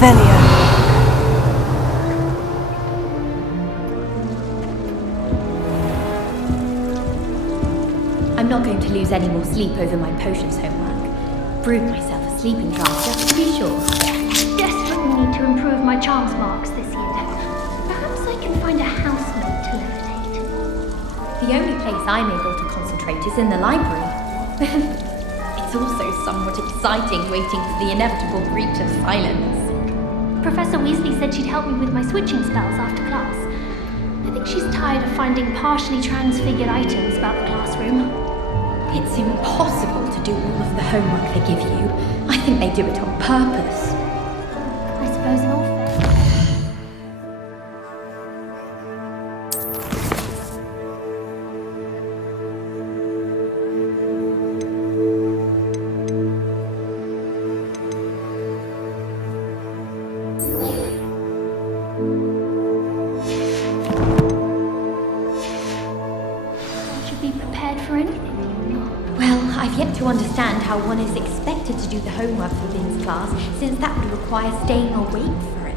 Revelio. I'm not going to lose any more sleep over my potions homework. Brewed myself a sleeping draught just to be sure. Desperately need to improve my charms marks this year. Perhaps I can find a housemate to levitate. The only place I'm able to concentrate is in the library. It's also somewhat exciting waiting for the inevitable breach of silence. Professor Weasley said she'd help me with my switching spells after class. I think she's tired of finding partially transfigured items about the classroom. It's impossible to do all of the homework they give you. I think they do it on purpose. I suppose in all fairness. I've yet to understand how one is expected to do the homework for Bin's class, since that would require staying awake for it.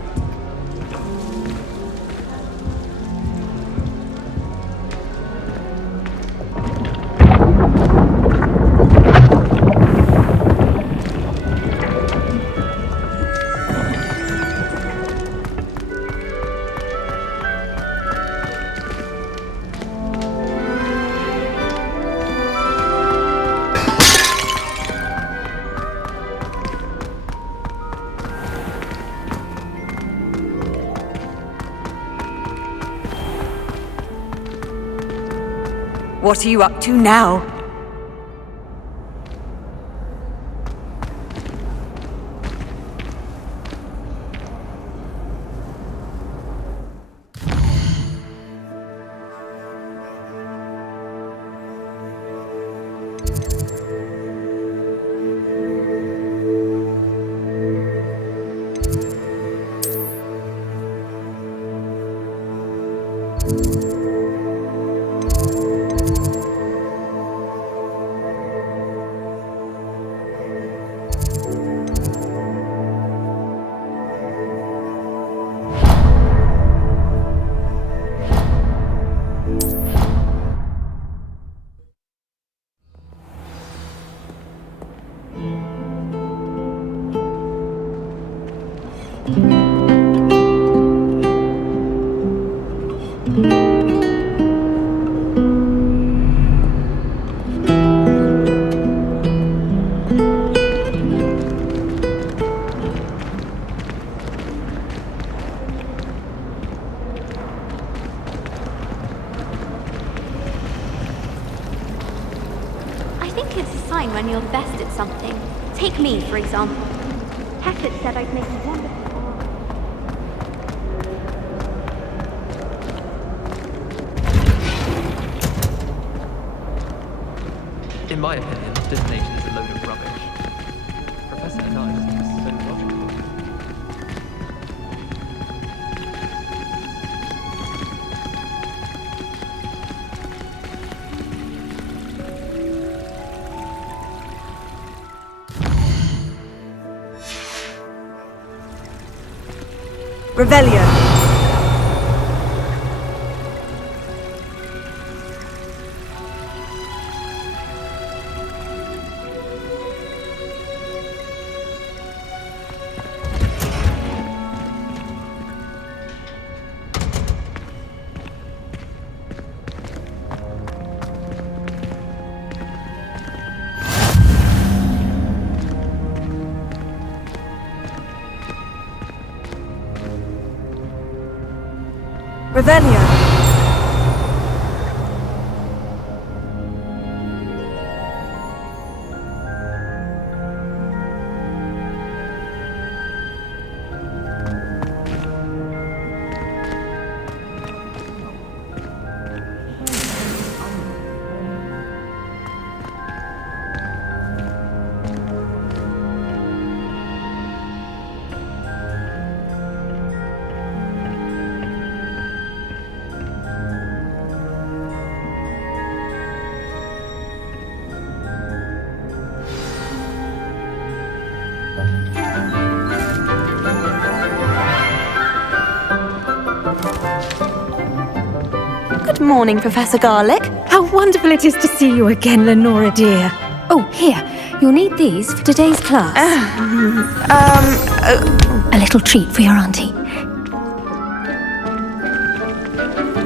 What are you up to now? When you're best at something. Take me, for example. Hefford said I'd make a wonderful artist. In my opinion, divination is a load of rubbish. Professor Nice is so logical. Revelio. Revelio. Good morning, Professor Garlic. How wonderful it is to see you again, Lenora dear. Oh, here, you'll need these for today's class. A little treat for your auntie.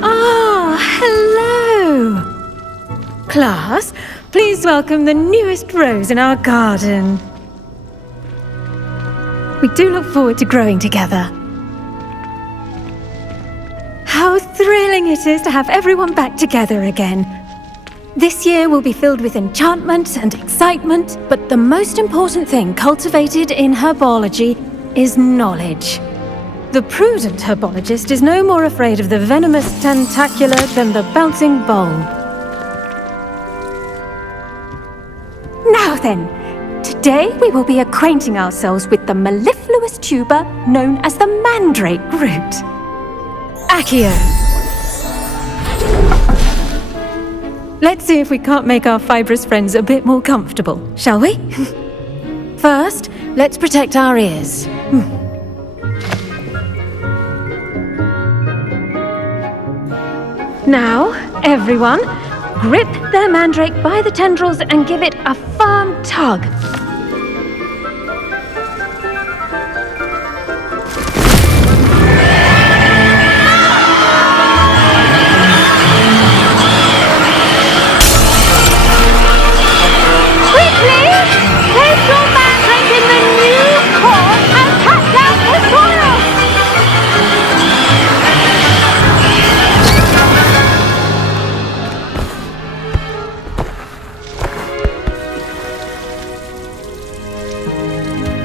Ah, hello! Class, please welcome the newest rose in our garden. We do look forward to growing together. How thrilling it is to have everyone back together again. This year will be filled with enchantment and excitement, but the most important thing cultivated in herbology is knowledge. The prudent herbologist is no more afraid of the venomous tentacula than the bouncing bulb. Now then, today we will be acquainting ourselves with the mellifluous tuber known as the mandrake root. Accio. Let's see if we can't make our fibrous friends a bit more comfortable, shall we? First, let's protect our ears. Now, everyone, grip their mandrake by the tendrils and give it a firm tug.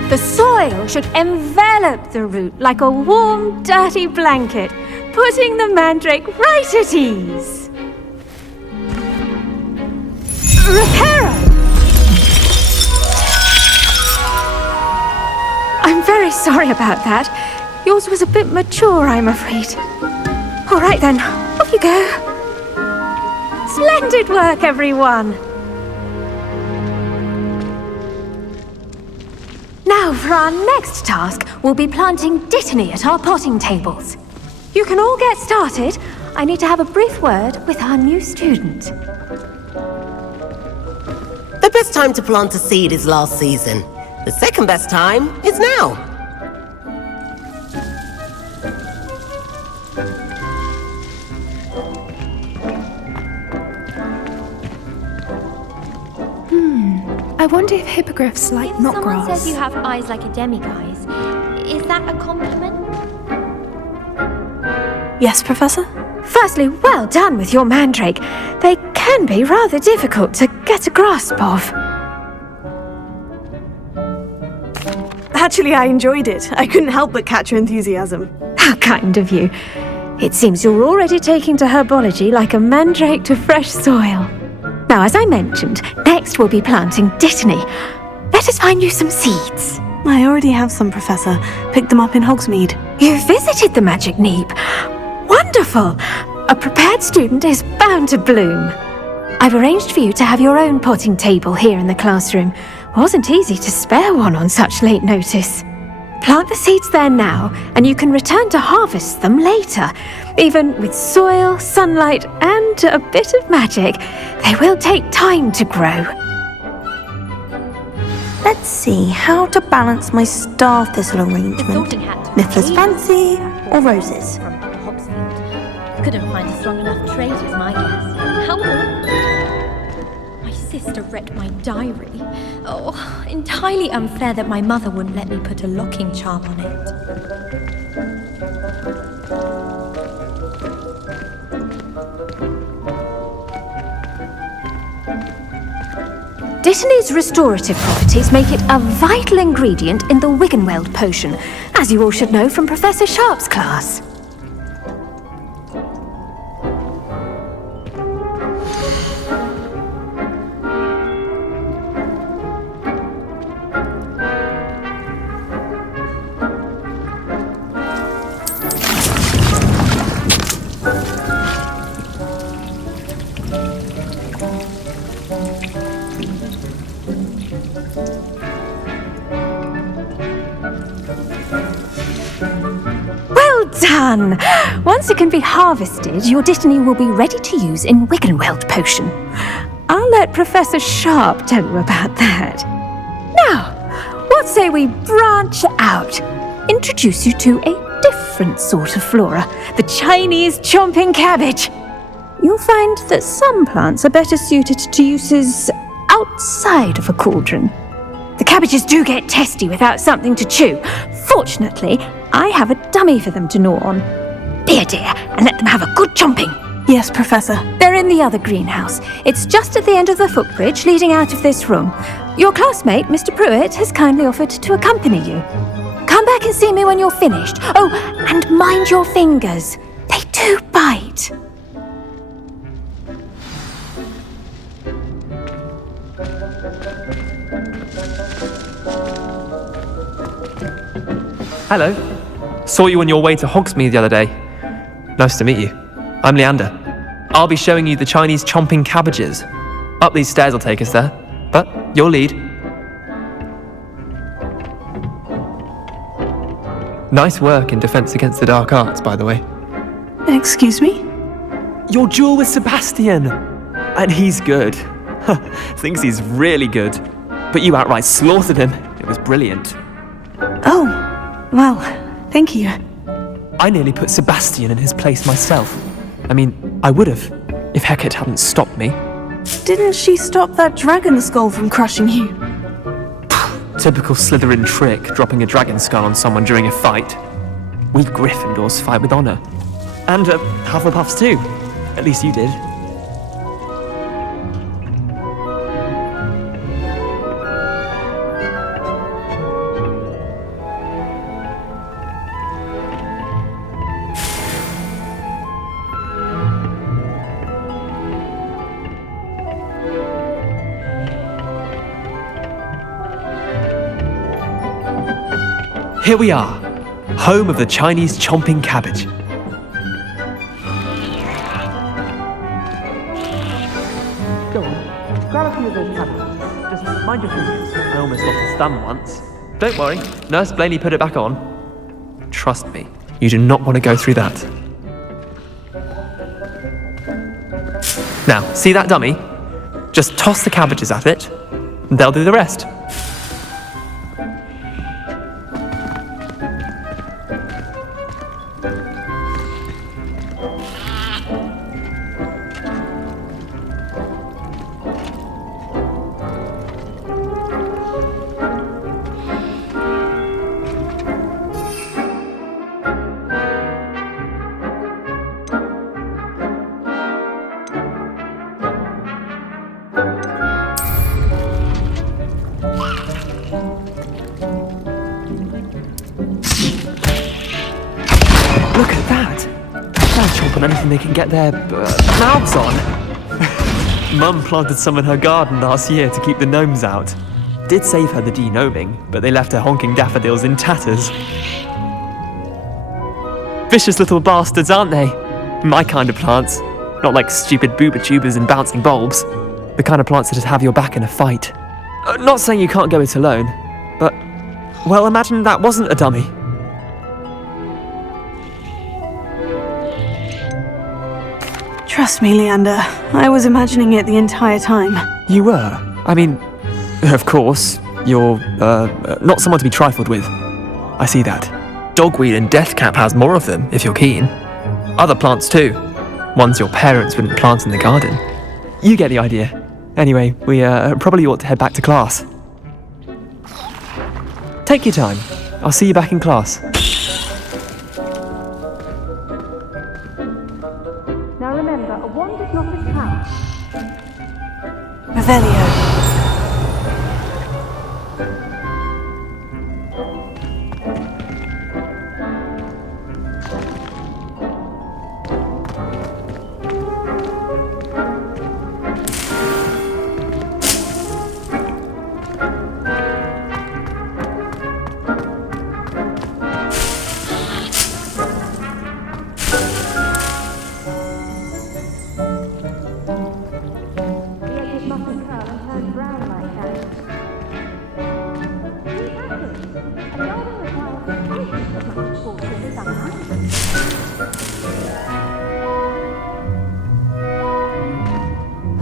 The soil should envelop the root like a warm, dirty blanket, putting the mandrake right at ease. Reparo! I'm very sorry about that. Yours was a bit mature, I'm afraid. All right then, off you go. Splendid work, everyone! Now for our next task, we'll be planting Dittany at our potting tables. You can all get started. I need to have a brief word with our new student. The best time to plant a seed is last season. The second best time is now. I wonder if hippogriffs like knotgrass. Someone says you have eyes like a demiguise. Is that a compliment? Yes, Professor? Firstly, well done with your mandrake. They can be rather difficult to get a grasp of. Actually, I enjoyed it. I couldn't help but catch your enthusiasm. How kind of you. It seems you're already taking to herbology like a mandrake to fresh soil. Now, as I mentioned, next we'll be planting Dittany. Let us find you some seeds. I already have some, Professor. Picked them up in Hogsmeade. You visited the Magic Neep. Wonderful! A prepared student is bound to bloom. I've arranged for you to have your own potting table here in the classroom. Wasn't easy to spare one on such late notice. Plant the seeds there now, and you can return to harvest them later. Even with soil, sunlight, and a bit of magic, they will take time to grow. Let's see how to balance my star thistle The arrangement. sorting hat took Niffler's ages fancy to or roses? from Hogsmeade. Couldn't find a strong enough trait, is my guess. How awkward. My sister read my diary. Oh, entirely unfair that my mother wouldn't let me put a locking charm on it. Dittany's restorative properties make it a vital ingredient in the Wiggenweld potion, as you all should know from Professor Sharp's class. done. Once it can be harvested, your Dittany will be ready to use in Wiggenweld potion. I'll let Professor Sharp tell you about that. Now, what say we branch out? Introduce you to a different sort of flora, the Chinese chomping cabbage. You'll find that some plants are better suited to uses outside of a cauldron. The cabbages do get testy without something to chew. Fortunately, I have a dummy for them to gnaw on. Be a dear and let them have a good chomping. Yes, Professor. They're in the other greenhouse. It's just at the end of the footbridge leading out of this room. Your classmate, Mr. Pruitt, has kindly offered to accompany you. Come back and see me when you're finished. Oh, and mind your fingers. They do bite. Hello. Saw you on your way to Hogsmeade the other day. Nice to meet you. I'm Leander. I'll be showing you the Chinese chomping cabbages. Up these stairs will take us there, but you'll lead. Nice work in Defense Against the Dark Arts, by the way. Excuse me? Your duel with Sebastian! And he's good. Thinks he's really good. But you outright slaughtered him. It was brilliant. Oh, well, thank you. I nearly put Sebastian in his place myself. I mean, I would have, if Hecate hadn't stopped me. Didn't she stop that dragon skull from crushing you? Typical Slytherin trick, dropping a dragon skull on someone during a fight. We Gryffindors fight with honour. And Hufflepuffs too. At least you did. Here we are, home of the Chinese chomping cabbage. Go on, grab a few of those cabbages. Just mind your fingers. I almost lost a thumb once. Don't worry, Nurse Blaney put it back on. Trust me, you do not want to go through that. Now, see that dummy? Just toss the cabbages at it, and they'll do the rest. Look at that! They'll chomp on anything they can get their mouths on. Mum planted some in her garden last year to keep the gnomes out. Did save her the de-gnoming, but they left her honking daffodils in tatters. Vicious little bastards, aren't they? My kind of plants. Not like stupid booba tubers and bouncing bulbs. The kind of plants that just have your back in a fight. Not saying you can't go it alone, but, well, imagine that wasn't a dummy. Trust me, Leander. I was imagining it the entire time. You were? I mean, of course, you're, not someone to be trifled with. I see that. Dogweed and deathcap has more of them, if you're keen. Other plants too. Ones your parents wouldn't plant in the garden. You get the idea. Anyway, we probably ought to head back to class. Take your time. I'll see you back in class. Now remember, a wand is not a trap. Revelio.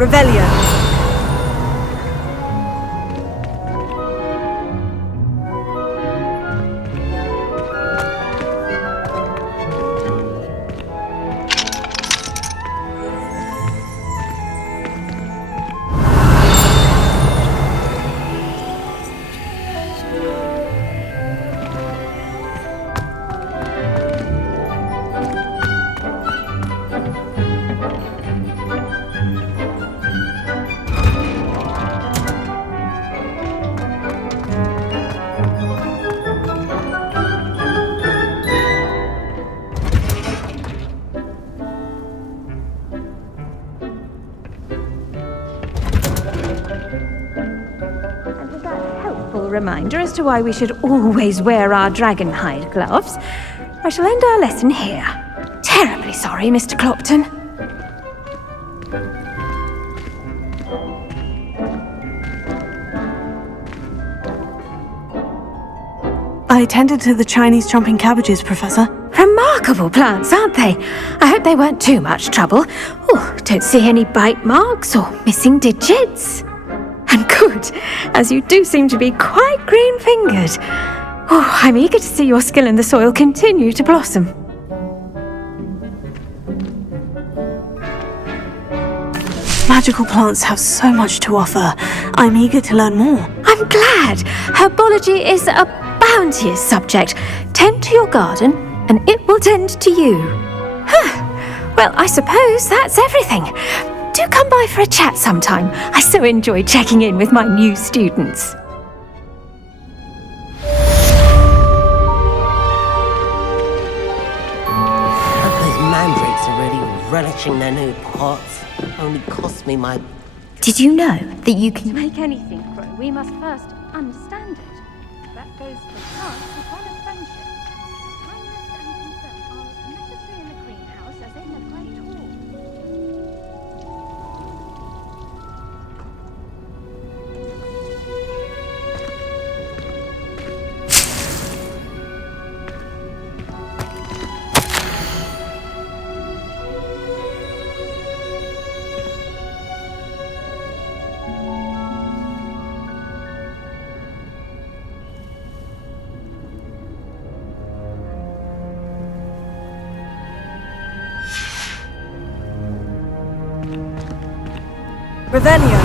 Revelio. Reminder as to why we should always wear our dragonhide gloves. I shall end our lesson here. Terribly sorry, Mr. Clopton. I attended to the Chinese chomping cabbages, Professor. Remarkable plants, aren't they? I hope they weren't too much trouble. Oh, don't see any bite marks or missing digits. And good, as you do seem to be quite green-fingered. Oh, I'm eager to see your skill in the soil continue to blossom. Magical plants have so much to offer. I'm eager to learn more. I'm glad. Herbology is a bounteous subject. Tend to your garden, and it will tend to you. Well, I suppose that's everything. Do come by for a chat sometime. I so enjoy checking in with my new students. Those mandrakes are really relishing their new pots. Only cost me my... Did you know that you can... To make anything grow, we must first understand it. That goes for plants as well as friendship. Kindness and concern are as necessary in the greenhouse as in the great hall. Revelio.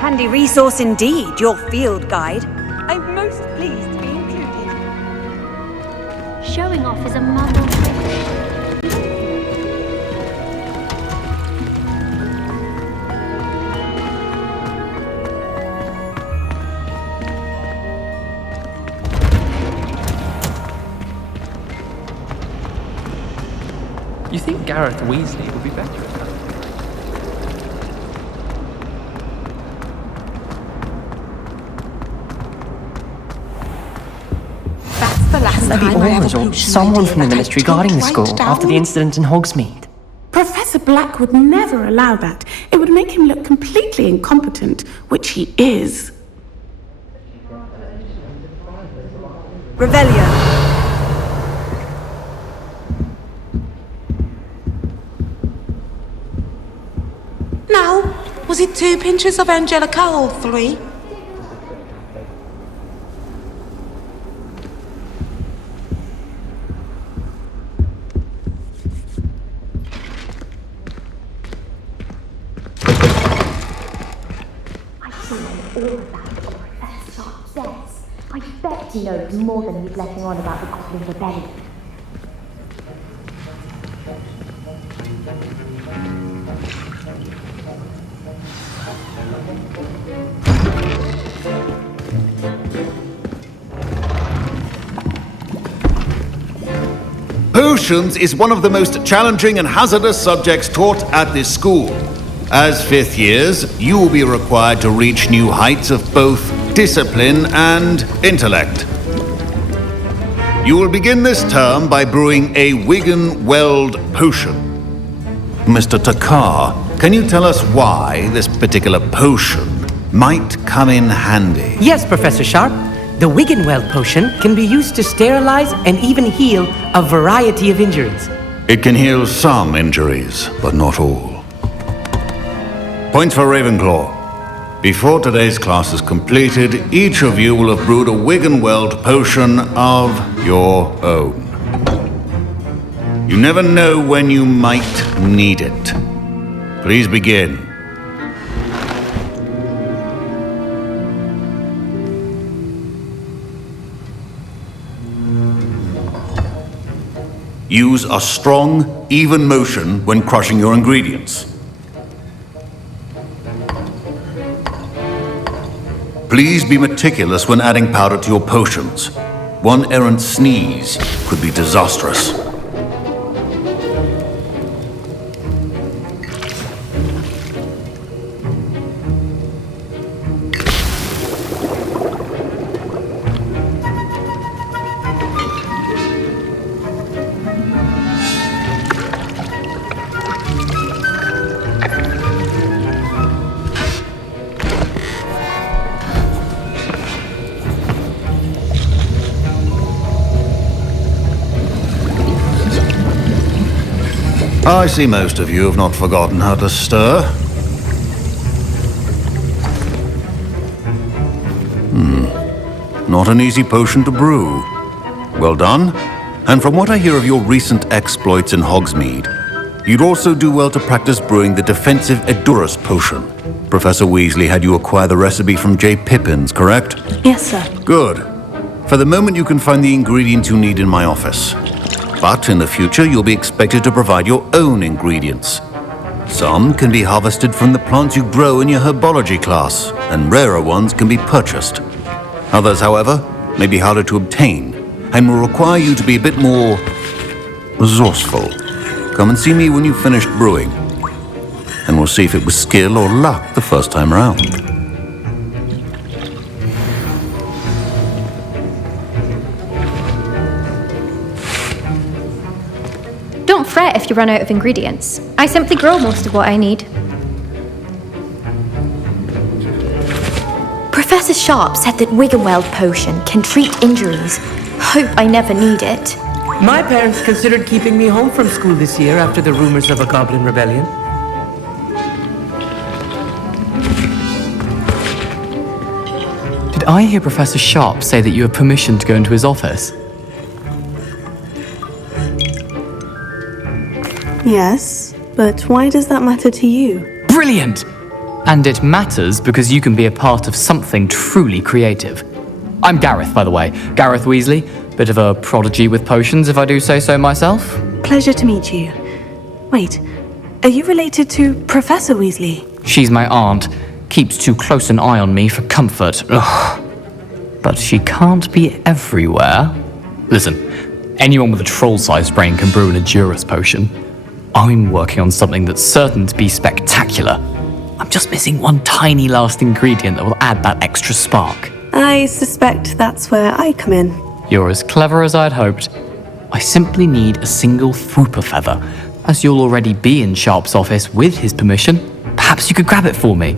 Handy resource indeed, your field guide. I'm most pleased to be included. Showing off is a muggle trick. You think Garreth Weasley would be better at that? That's the last Maybe time I have a Orange or potion someone idea from the that I Ministry took guarding the right school down. after the incident in Hogsmeade. Professor Black would never allow that. It would make him look completely incompetent, which he is. Revelio. Now, was it 2 pinches of Angelica or 3? I bet he knows more than he's letting on about the Goblin Rebellion. Potions is one of the most challenging and hazardous subjects taught at this school. As 5th years, you will be required to reach new heights of both discipline and intellect. You will begin this term by brewing a Wiggenweld potion. Mr. Takar, can you tell us why this particular potion might come in handy? Yes, Professor Sharp. The Wiggenweld potion can be used to sterilize and even heal a variety of injuries. It can heal some injuries, but not all. Points for Ravenclaw. Before today's class is completed, each of you will have brewed a Wiggenweld potion of your own. You never know when you might need it. Please begin. Use a strong, even motion when crushing your ingredients. Please be meticulous when adding powder to your potions. One errant sneeze could be disastrous. I see most of you have not forgotten how to stir. Not an easy potion to brew. Well done. And from what I hear of your recent exploits in Hogsmeade, you'd also do well to practice brewing the defensive Edurus potion. Professor Weasley had you acquire the recipe from J. Pippins, correct? Yes, sir. Good. For the moment, you can find the ingredients you need in my office. But in the future, you'll be expected to provide your own ingredients. Some can be harvested from the plants you grow in your Herbology class, and rarer ones can be purchased. Others, however, may be harder to obtain, and will require you to be a bit more resourceful. Come and see me when you've finished brewing, and we'll see if it was skill or luck the first time around. Don't fret if you run out of ingredients. I simply grow most of what I need. Professor Sharp said that Wiggenweld potion can treat injuries. Hope I never need it. My parents considered keeping me home from school this year after the rumors of a Goblin Rebellion. Did I hear Professor Sharp say that you have permission to go into his office? Yes, but why does that matter to you? Brilliant! And it matters because you can be a part of something truly creative. I'm Garreth, by the way. Garreth Weasley. Bit of a prodigy with potions, if I do say so myself. Pleasure to meet you. Wait, are you related to Professor Weasley? She's my aunt. Keeps too close an eye on me for comfort. Ugh. But she can't be everywhere. Listen, anyone with a troll-sized brain can brew an Edurus potion. I'm working on something that's certain to be spectacular. I'm just missing one tiny last ingredient that will add that extra spark. I suspect that's where I come in. You're as clever as I'd hoped. I simply need a single Fwooper feather. As you'll already be in Sharp's office with his permission, perhaps you could grab it for me.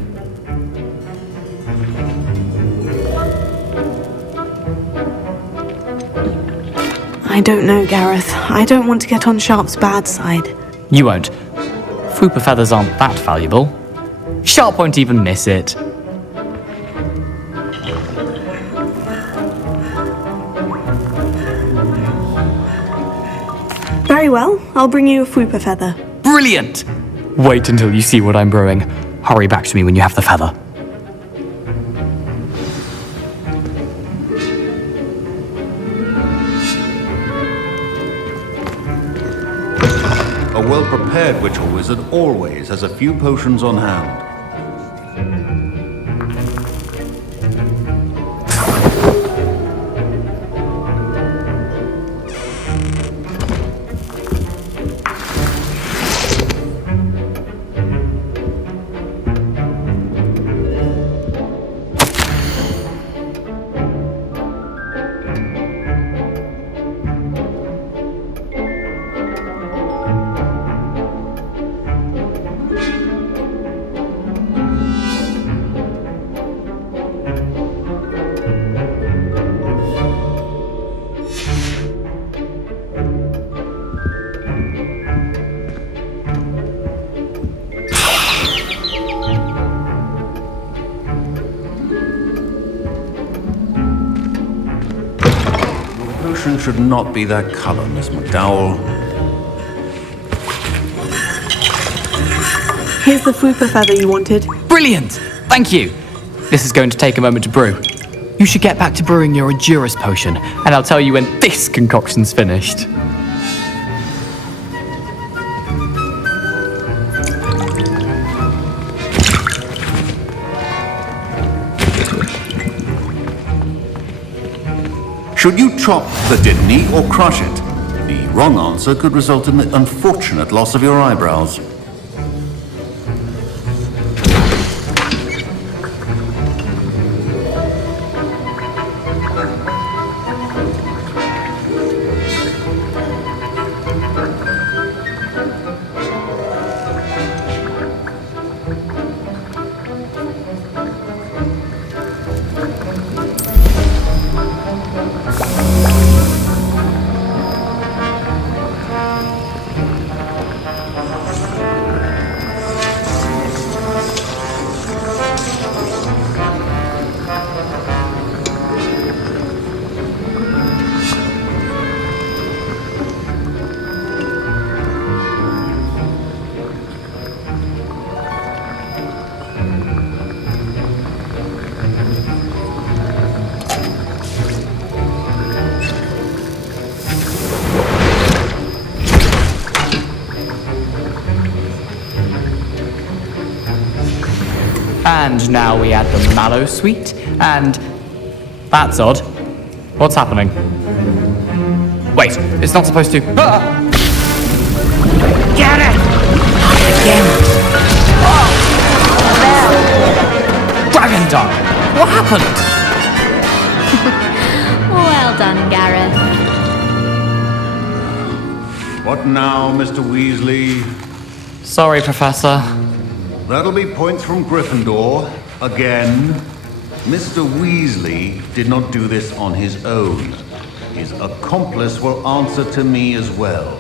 I don't know, Garreth. I don't want to get on Sharp's bad side. You won't. Fwooper feathers aren't that valuable. Sharp won't even miss it. Very well, I'll bring you a Fwooper feather. Brilliant! Wait until you see what I'm brewing. Hurry back to me when you have the feather. A well-prepared witch or wizard always has a few potions on hand. Should not be that color, Miss McDowell. Here's the Fwooper feather you wanted. Brilliant! Thank you! This is going to take a moment to brew. You should get back to brewing your Edurus potion, and I'll tell you when this concoction's finished. Should you chop the didney or crush it? The wrong answer could result in the unfortunate loss of your eyebrows. And now we add the mallow sweet, and... That's odd. What's happening? Wait, it's not supposed to... Ah! Get it! Again! Dragon Dog! What happened? Well done, Garreth. What now, Mr. Weasley? Sorry, Professor. That'll be points from Gryffindor. Again. Mr. Weasley did not do this on his own. His accomplice will answer to me as well.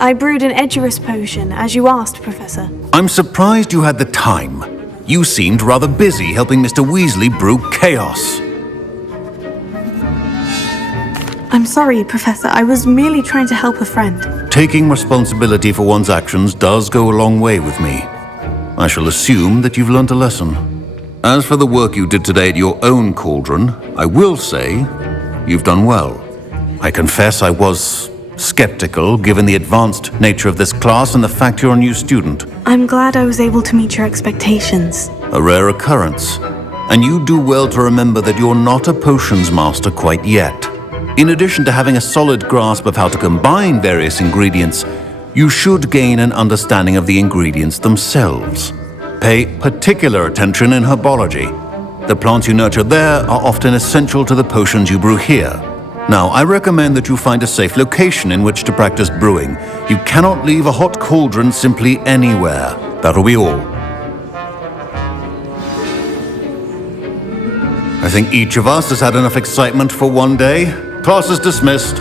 I brewed an Edurus potion, as you asked, Professor. I'm surprised you had the time. You seemed rather busy helping Mr. Weasley brew chaos. I'm sorry, Professor. I was merely trying to help a friend. Taking responsibility for one's actions does go a long way with me. I shall assume that you've learnt a lesson. As for the work you did today at your own cauldron, I will say you've done well. I confess I was skeptical, given the advanced nature of this class and the fact you're a new student. I'm glad I was able to meet your expectations. A rare occurrence. And you do well to remember that you're not a potions master quite yet. In addition to having a solid grasp of how to combine various ingredients, you should gain an understanding of the ingredients themselves. Pay particular attention in herbology. The plants you nurture there are often essential to the potions you brew here. Now, I recommend that you find a safe location in which to practice brewing. You cannot leave a hot cauldron simply anywhere. That'll be all. I think each of us has had enough excitement for one day. Class is dismissed.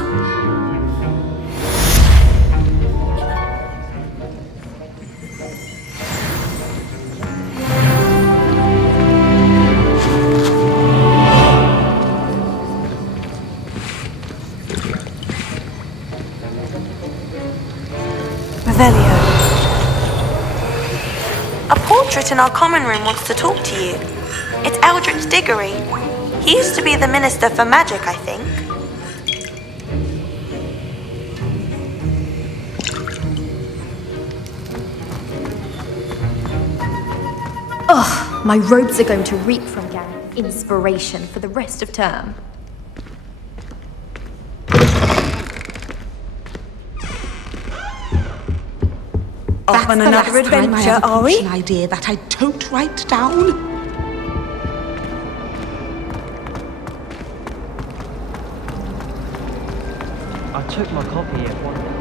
Revelio. A portrait in our common room wants to talk to you. It's Eldritch Diggory. He used to be the Minister for Magic, I think. Ugh, my robes are going to reek from Garreth. Inspiration for the rest of term. Off on another adventure, are we? An idea that I don't write down. I took my copy at one.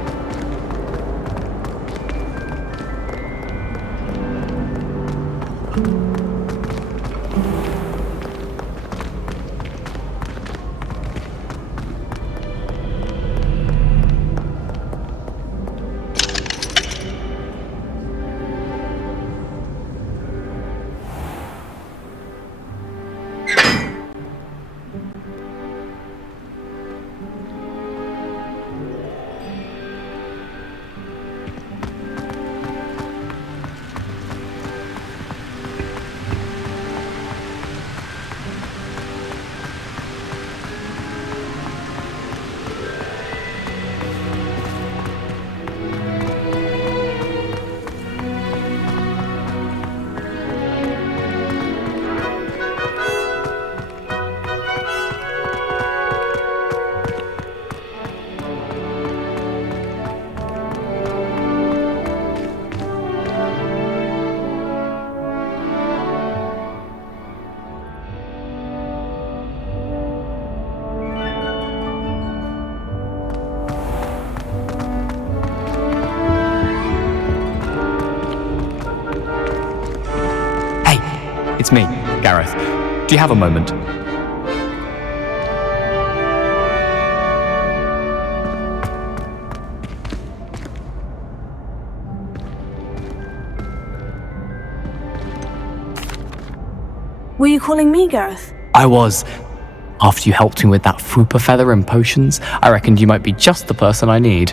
It's me, Garreth. Do you have a moment? Were you calling me, Garreth? I was. After you helped me with that fupa feather and potions, I reckoned you might be just the person I need.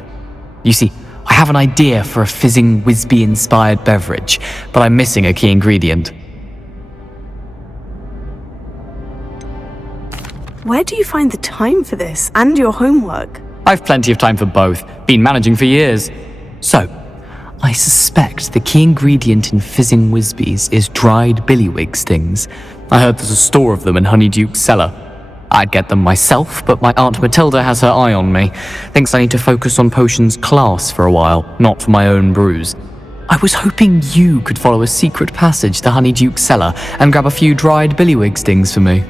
You see, I have an idea for a fizzing Wisby-inspired beverage, but I'm missing a key ingredient. Where do you find the time for this and your homework? I've plenty of time for both. Been managing for years. So, I suspect the key ingredient in fizzing Wisbies is dried billywig stings. I heard there's a store of them in Honeydukes' cellar. I'd get them myself, but my Aunt Matilda has her eye on me. Thinks I need to focus on potions class for a while, not for my own brews. I was hoping you could follow a secret passage to Honeydukes' cellar and grab a few dried billywig stings for me.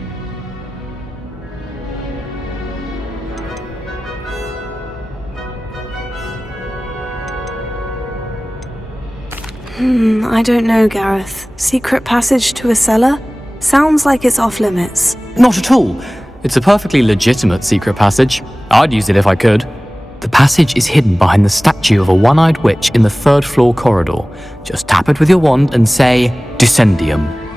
I don't know, Garreth. Secret passage to a cellar? Sounds like it's off limits. Not at all. It's a perfectly legitimate secret passage. I'd use it if I could. The passage is hidden behind the statue of a one-eyed witch in the third-floor corridor. Just tap it with your wand and say, Descendium.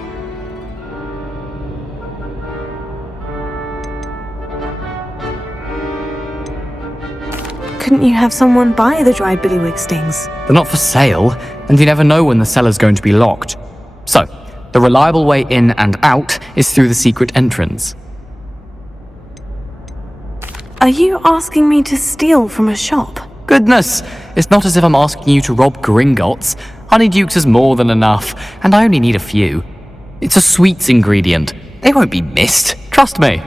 couldn't you have someone buy the dried billywig stings? They're not for sale, and you never know when the cellar's going to be locked. So, the reliable way in and out is through the secret entrance. Are you asking me to steal from a shop? Goodness, it's not as if I'm asking you to rob Gringotts. Honeydukes is more than enough, and I only need a few. It's a sweets ingredient. They won't be missed, trust me.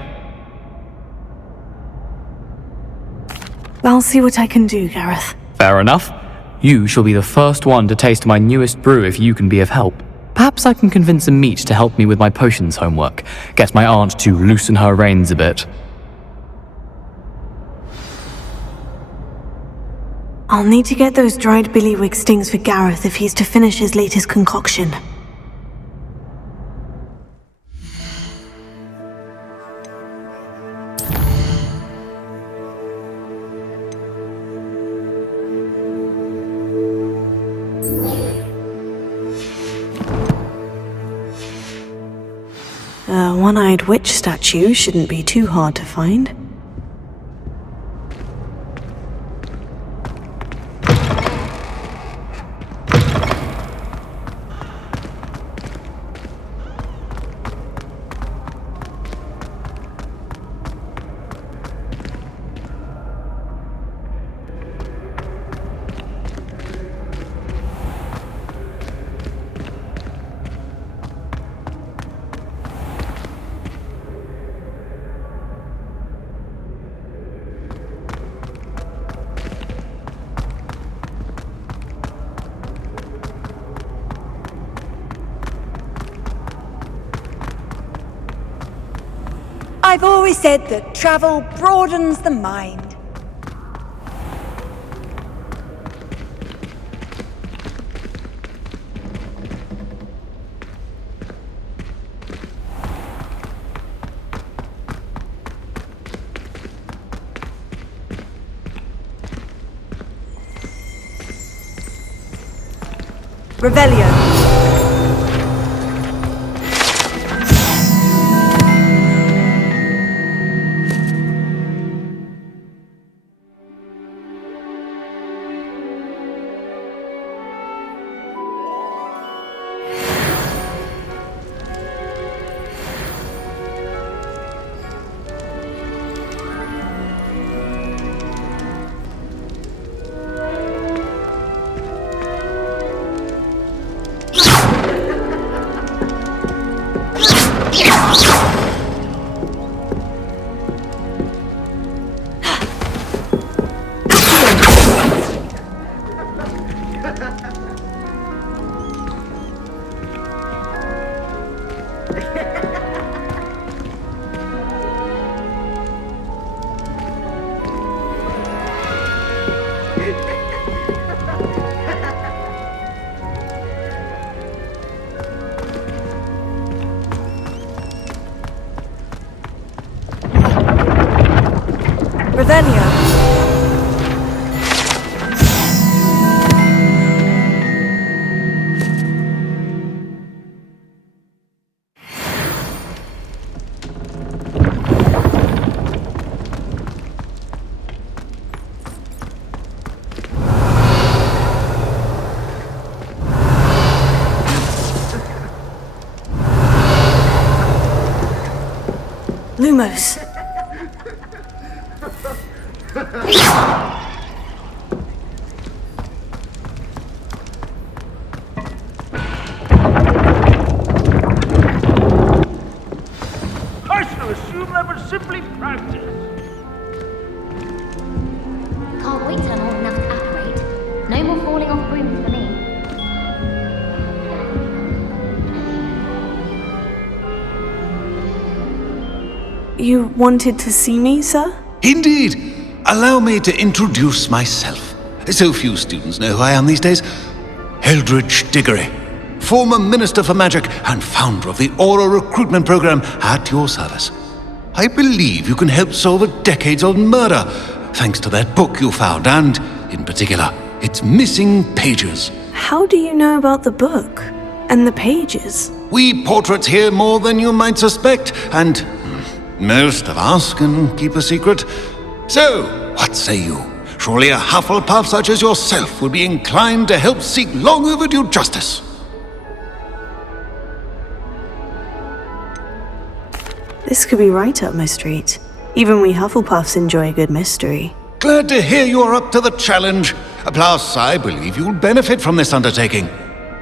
I'll see what I can do, Garreth. Fair enough. You shall be the first one to taste my newest brew if you can be of help. Perhaps I can convince a meat to help me with my potions homework. Get my aunt to loosen her reins a bit. I'll need to get those dried billywig stings for Garreth if he's to finish his latest concoction. A one-eyed witch statue shouldn't be too hard to find. I've always said that travel broadens the mind. Revelio. Lumos. I shall assume that was simply practice. Can't wait till I'm old enough to apparate. No more falling off brooms for me. You wanted to see me, sir? Indeed. Allow me to introduce myself. So few students know who I am these days. Eldridge Diggory, former Minister for Magic and founder of the Aura Recruitment Program, at your service. I believe you can help solve a decades-old murder, thanks to that book you found, and, in particular, its missing pages. How do you know about the book? And the pages? We portraits hear more than you might suspect, and most of us can keep a secret. So, what say you? Surely a Hufflepuff such as yourself would be inclined to help seek long overdue justice. This could be right up my street. Even we Hufflepuffs enjoy a good mystery. Glad to hear you're up to the challenge. Plus, I believe you'll benefit from this undertaking.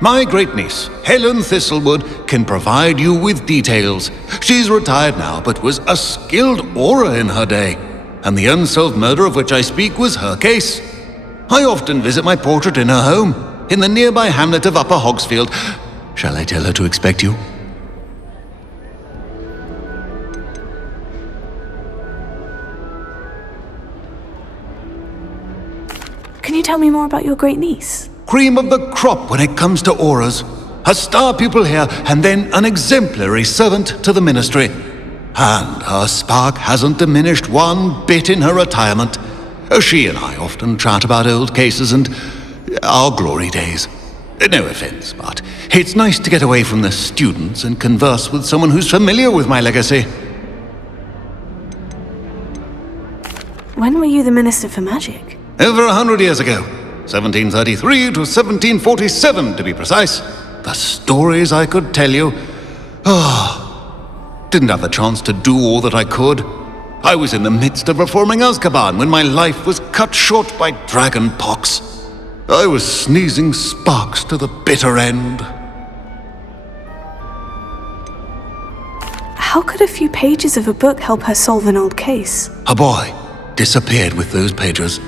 My great-niece, Helen Thistlewood, can provide you with details. She's retired now, but was a skilled aura in her day. And the unsolved murder of which I speak was her case. I often visit my portrait in her home, in the nearby hamlet of Upper Hogsfield. Shall I tell her to expect you? Can you tell me more about your great niece? Cream of the crop when it comes to auras. A star pupil here, and then an exemplary servant to the ministry. And her spark hasn't diminished one bit in her retirement. She and I often chat about old cases and our glory days. No offense, but it's nice to get away from the students and converse with someone who's familiar with my legacy. When were you the Minister for Magic? Over 100 years ago. 1733 to 1747, to be precise. The stories I could tell you. Didn't have the chance to do all that I could. I was in the midst of reforming Azkaban when my life was cut short by dragon pox. I was sneezing sparks to the bitter end. How could a few pages of a book help her solve an old case? A boy disappeared with those pages,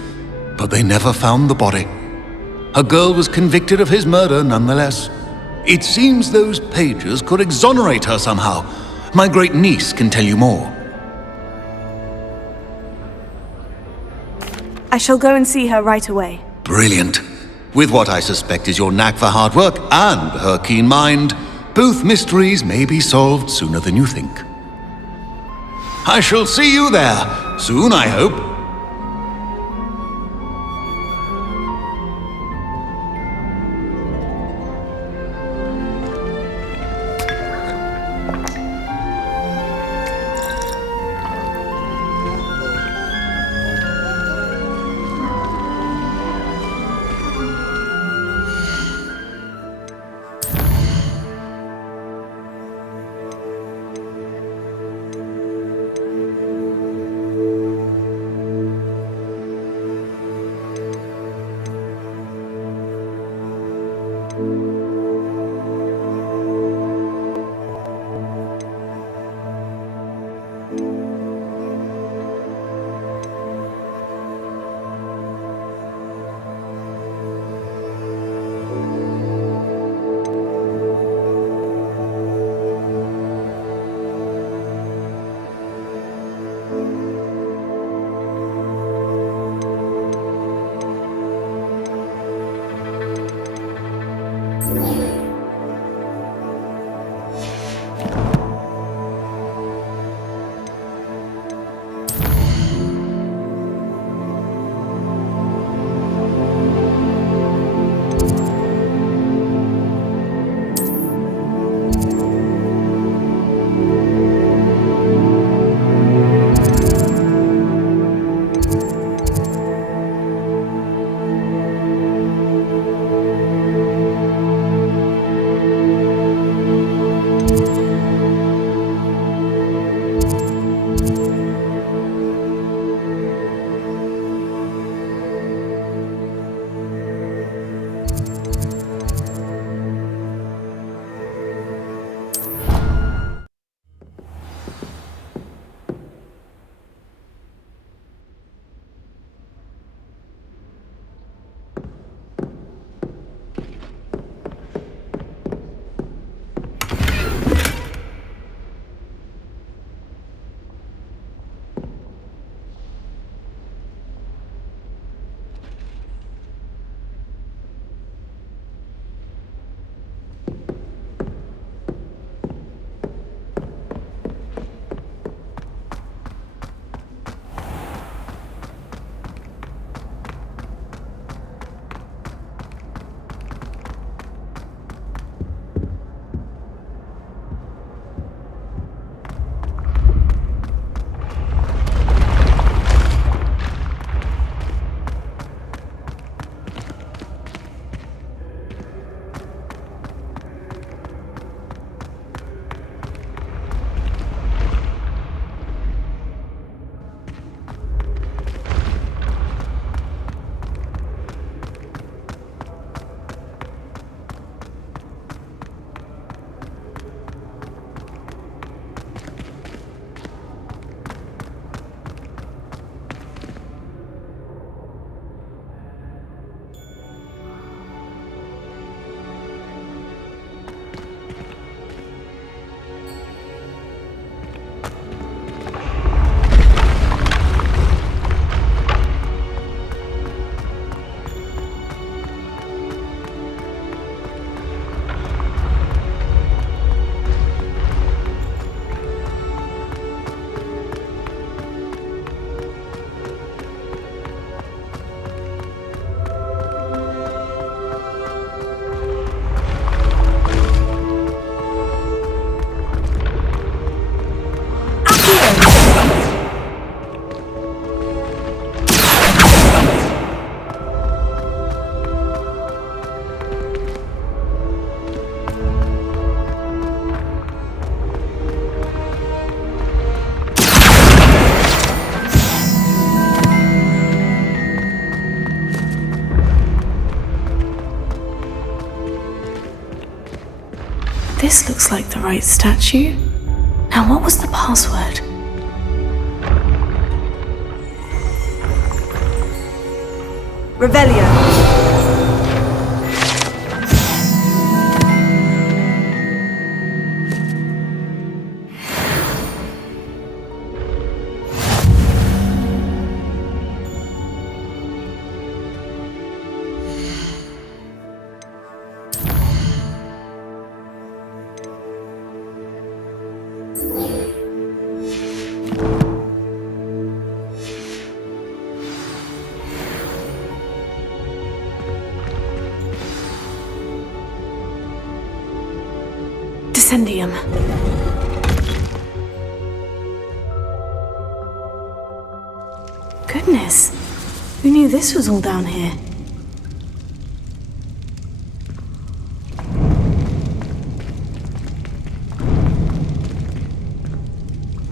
but they never found the body. A girl was convicted of his murder nonetheless. It seems those pages could exonerate her somehow. My great-niece can tell you more. I shall go and see her right away. Brilliant. With what I suspect is your knack for hard work and her keen mind, both mysteries may be solved sooner than you think. I shall see you there, soon I hope. This looks like the right statue. Now, what was the password? Revelio. Descendium. Goodness, who knew this was all down here?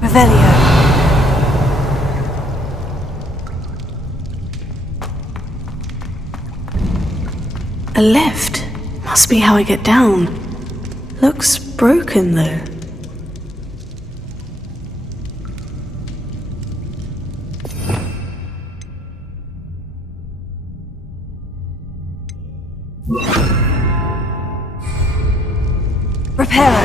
Revelio. A lift. Must be how I get down. Looks broken, though. Reparo.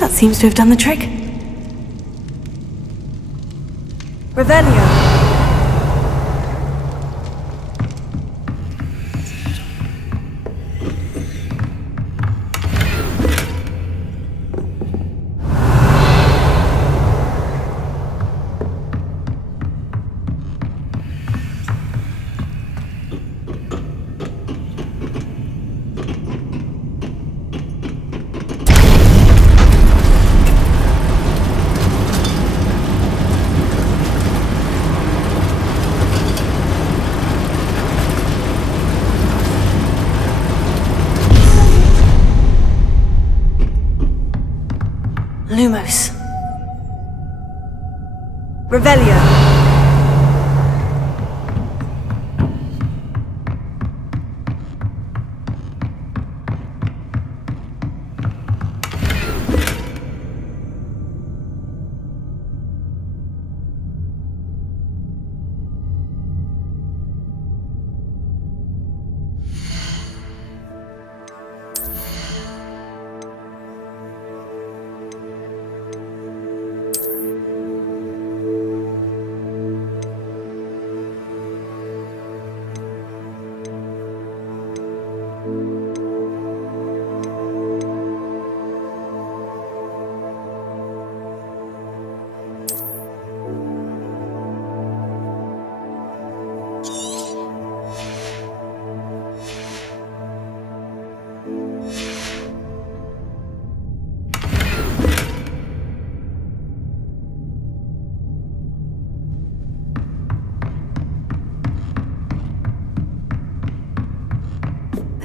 That seems to have done the trick. Revelio. Lumos. Revelio.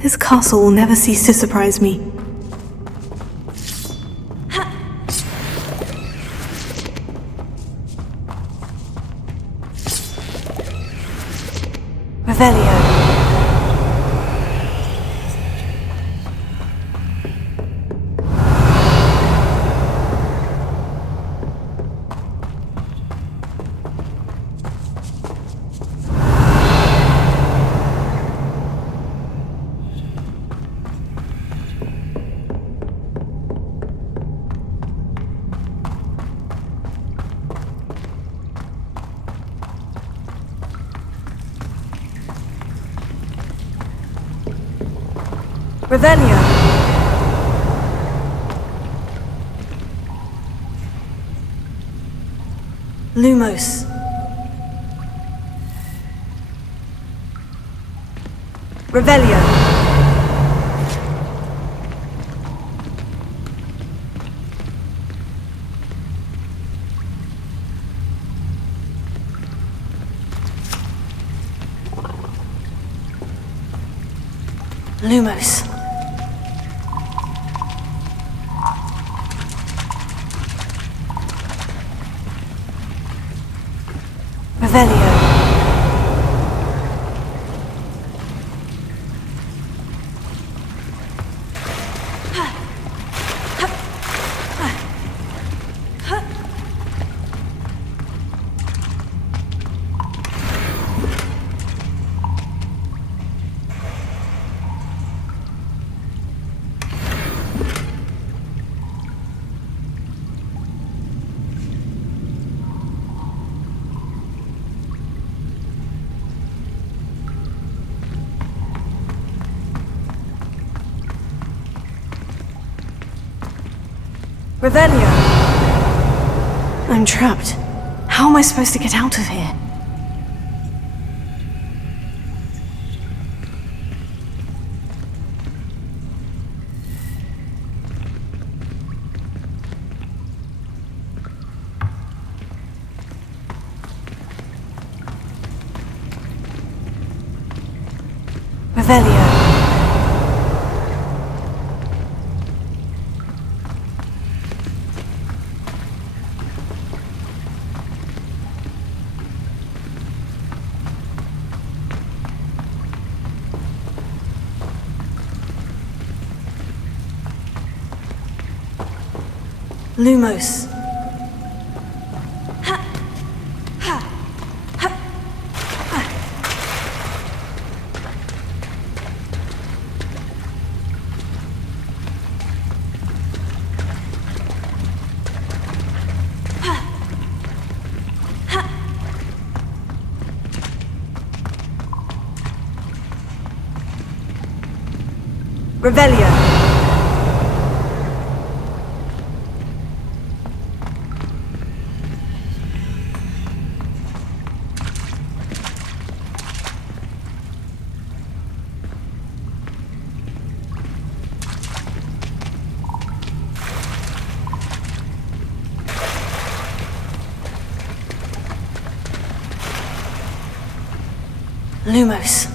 This castle will never cease to surprise me. Revelio. Revelio. Lumos. Revelio. Lumos. Revelio. Revelio. I'm trapped. How am I supposed to get out of here? Revelio. Lumos. Revelio. Lumos.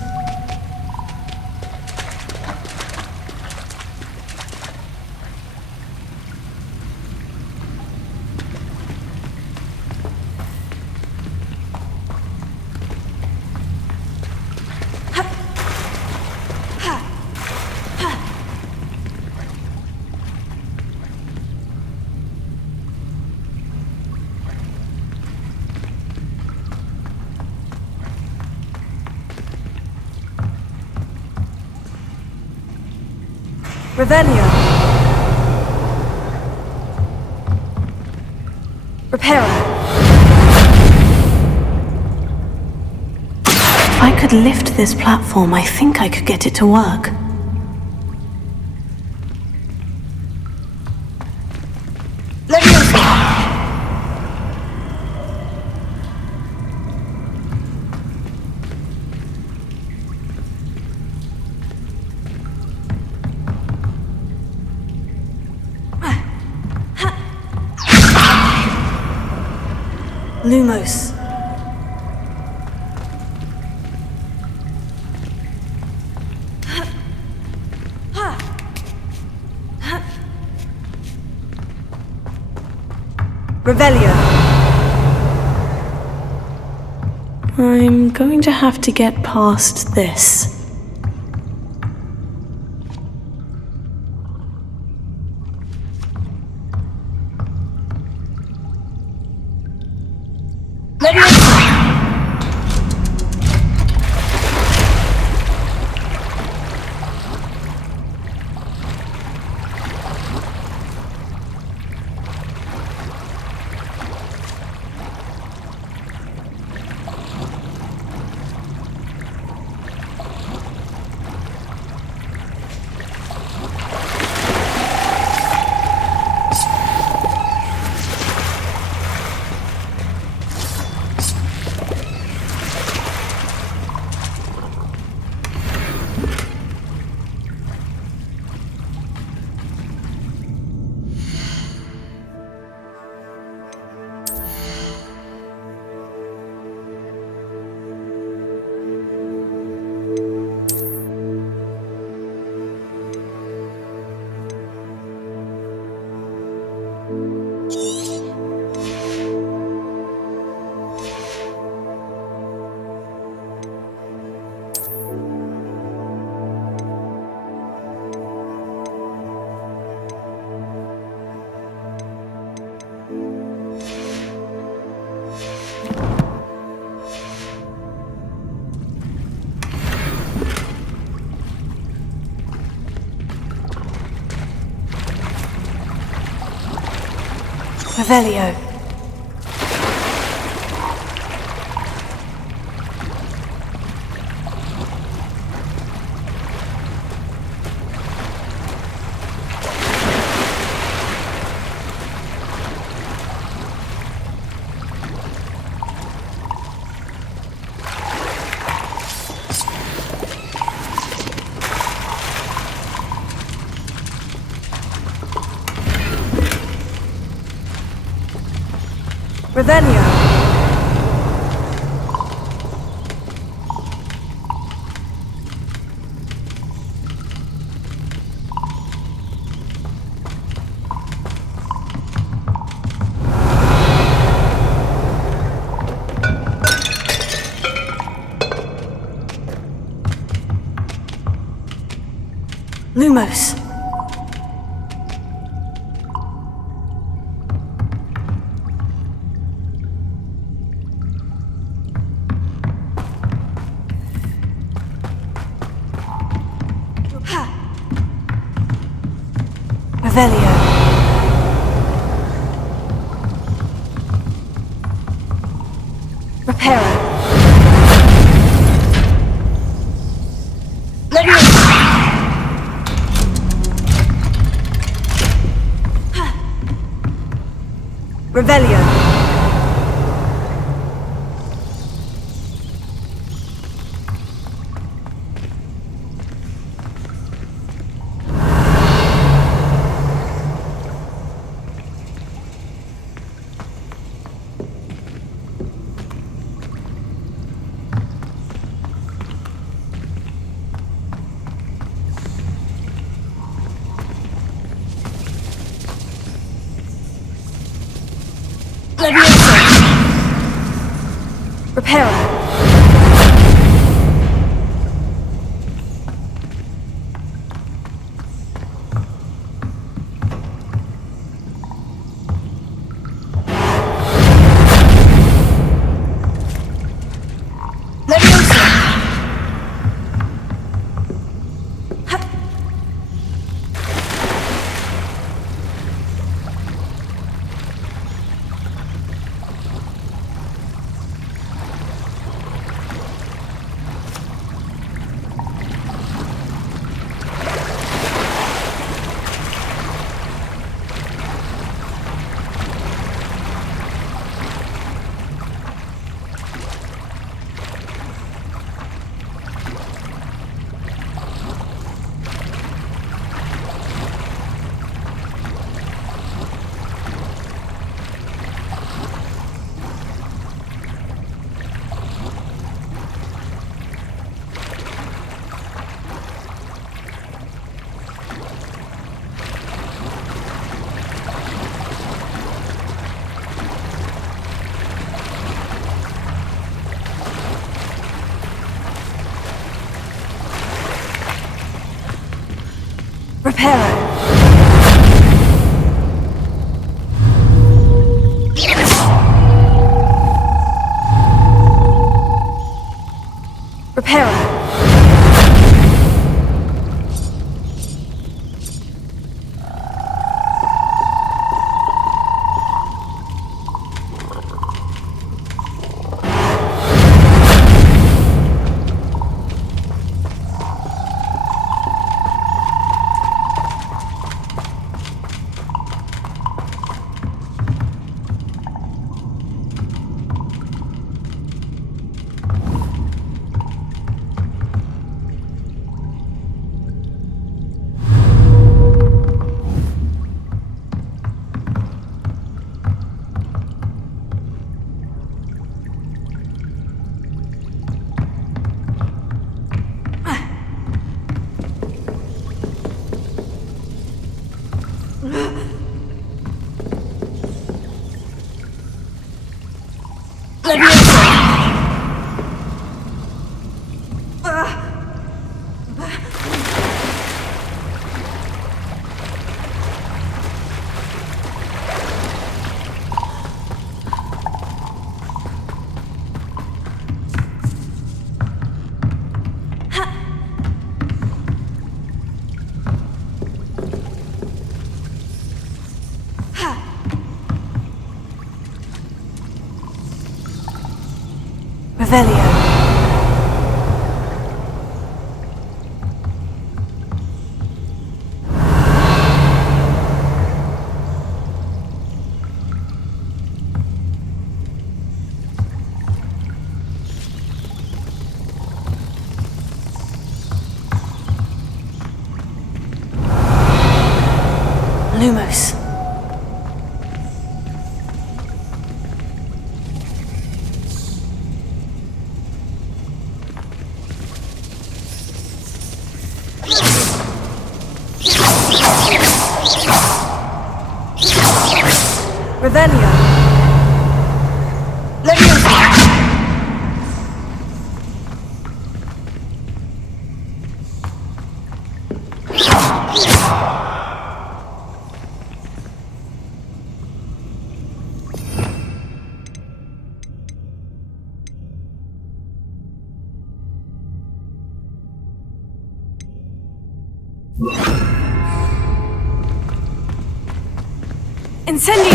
Revelio. Reparo. If I could lift this platform, I think I could get it to work. Lumos. Revelio. I'm going to have to get past this. Revelio. Revelio. Lumos. Revelio. Reparo. Revelio. Reparo. Reparo. Reparo. Revelio. Lumos. Revelio. Leviosa. Incendio!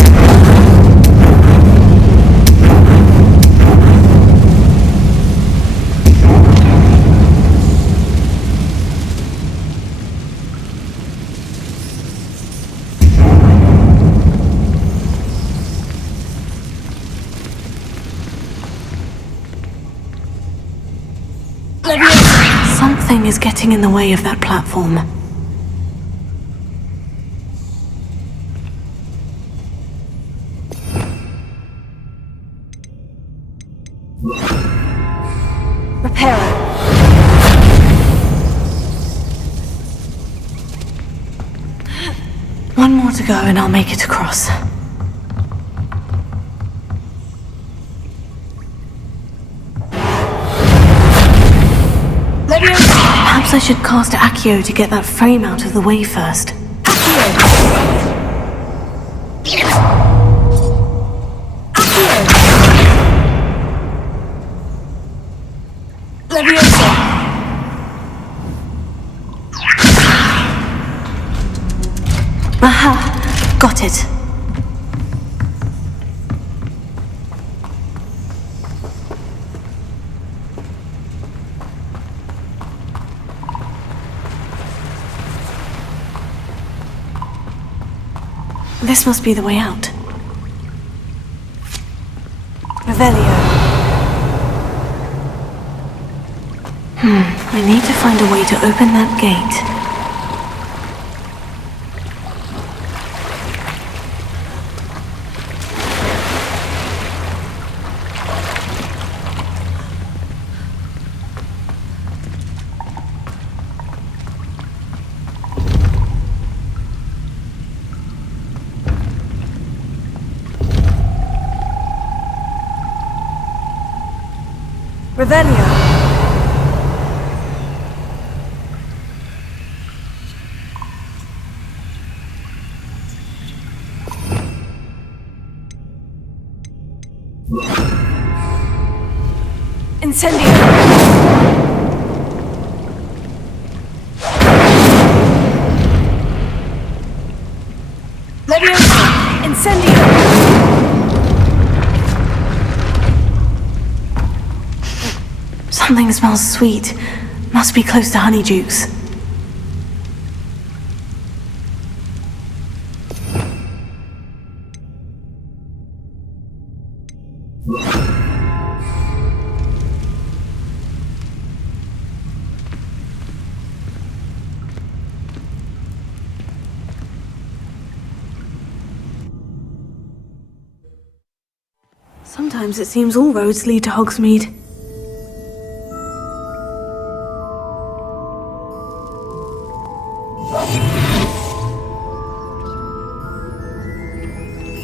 Something is getting in the way of that platform. Reparo. One more to go and I'll make it across. Perhaps I should cast Accio to get that frame out of the way first. Aha! Got it. This must be the way out. Revelio. I need to find a way to open that gate. Revelio. Incendio. Leviosa. Incendio. Something smells sweet. Must be close to Honeydukes. Sometimes it seems all roads lead to Hogsmeade.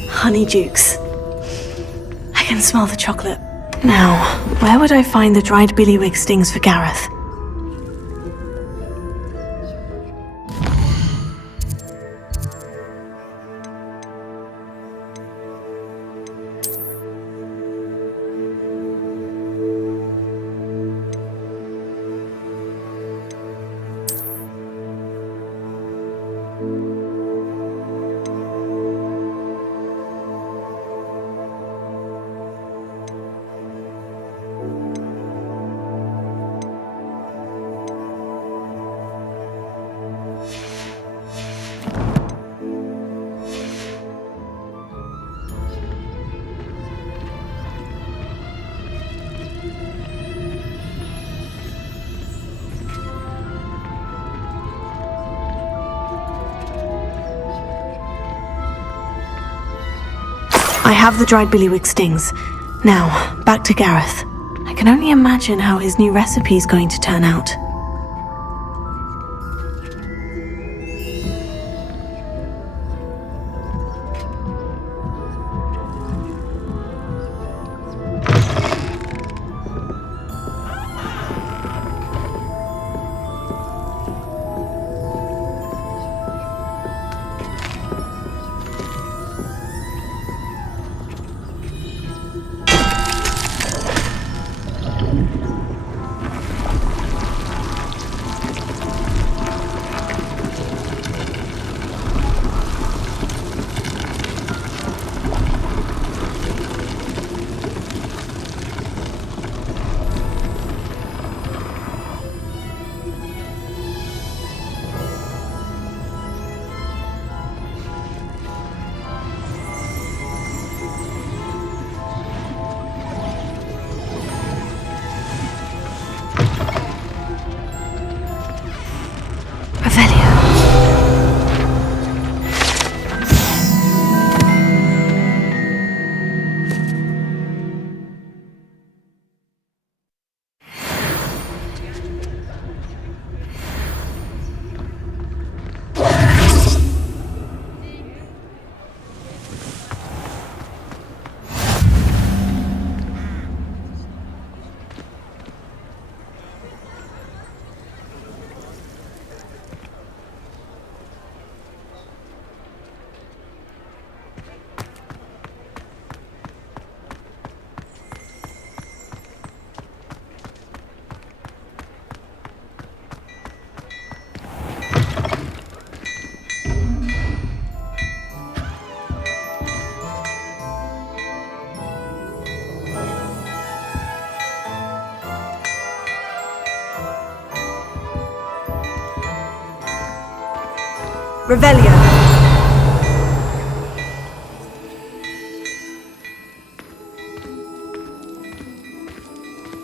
Honeydukes. I can smell the chocolate. Now, where would I find the dried billywig stings for Garreth? have the dried billywig stings. Now, back to Garreth. I can only imagine how his new recipe is going to turn out. Revelio.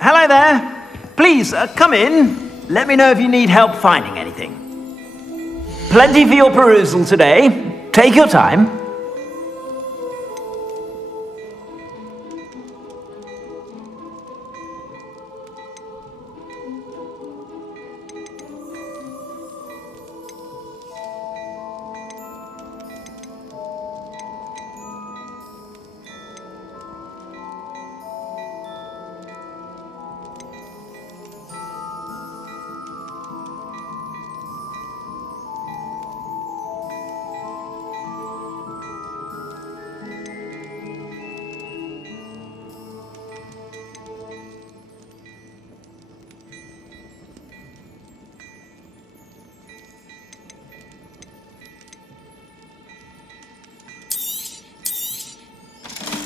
Hello there. Please, come in. Let me know if you need help finding anything. Plenty for your perusal today. Take your time.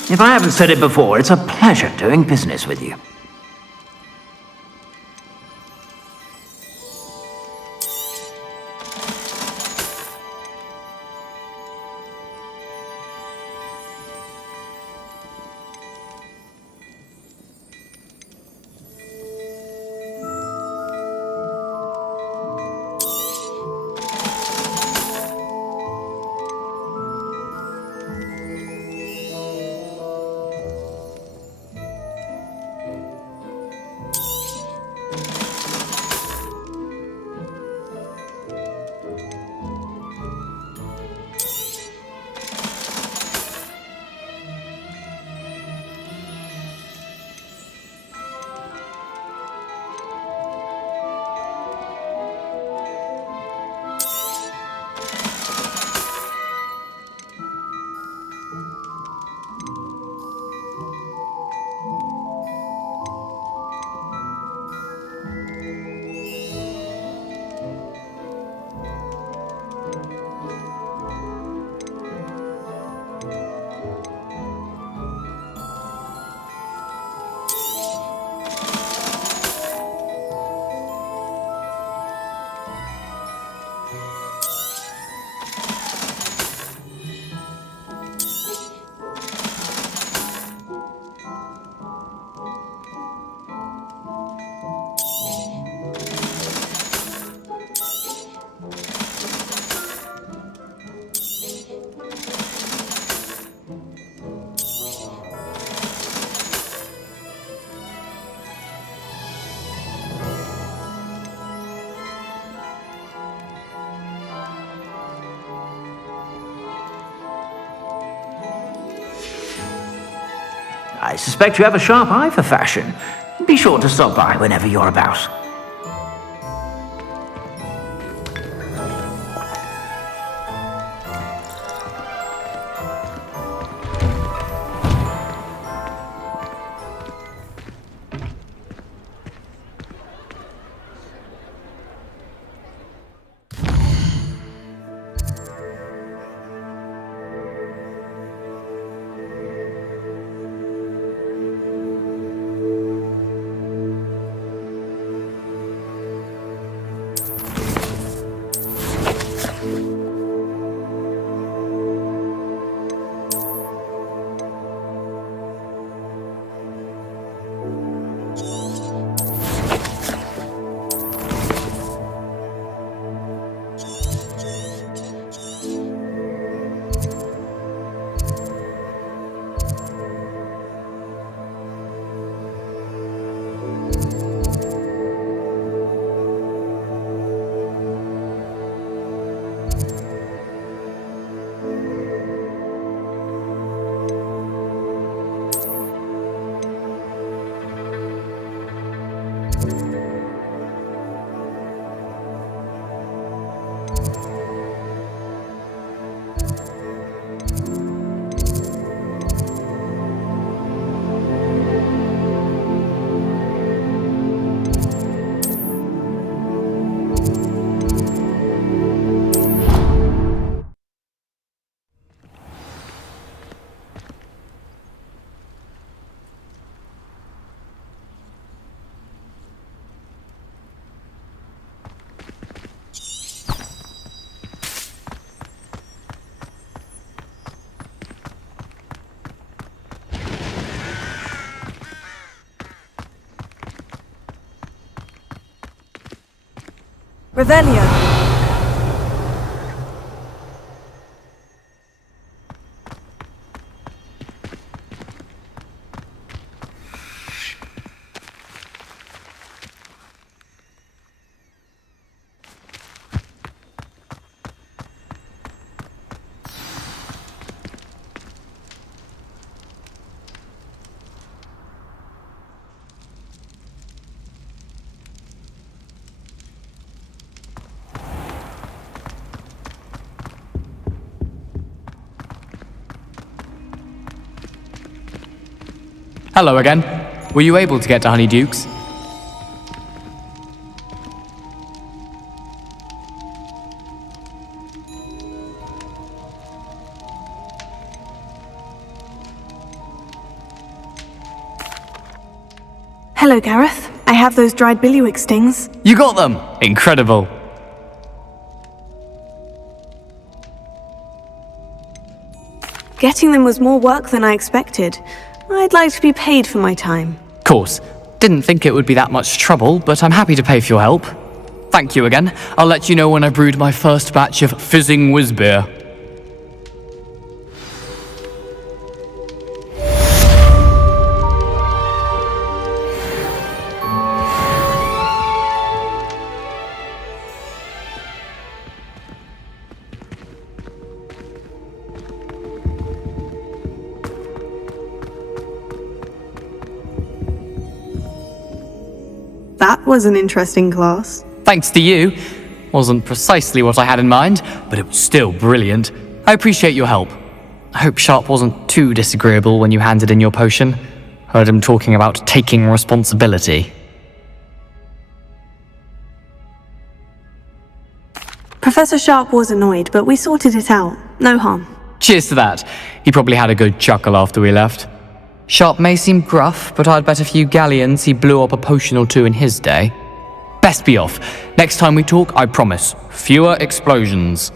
If I haven't said it before, it's a pleasure doing business with you. I suspect you have a sharp eye for fashion. Be sure to stop by whenever you're about. Revelio. Hello again. Were you able to get to Honeydukes? Hello, Garreth. I have those dried billywig stings. You got them! Incredible. Getting them was more work than I expected. I'd like to be paid for my time. Course. Didn't think it would be that much trouble, but I'm happy to pay for your help. Thank you again. I'll let you know when I brewed my first batch of fizzing whiz beer. That was an interesting class. Thanks to you. Wasn't precisely what I had in mind, but it was still brilliant. I appreciate your help. I hope Sharp wasn't too disagreeable when you handed in your potion. Heard him talking about taking responsibility. Professor Sharp was annoyed, but we sorted it out. No harm. Cheers to that. He probably had a good chuckle after we left. Sharp may seem gruff, but I'd bet a few galleons he blew up a potion or two in his day. Best be off. Next time we talk, I promise, fewer explosions.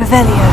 Revelio.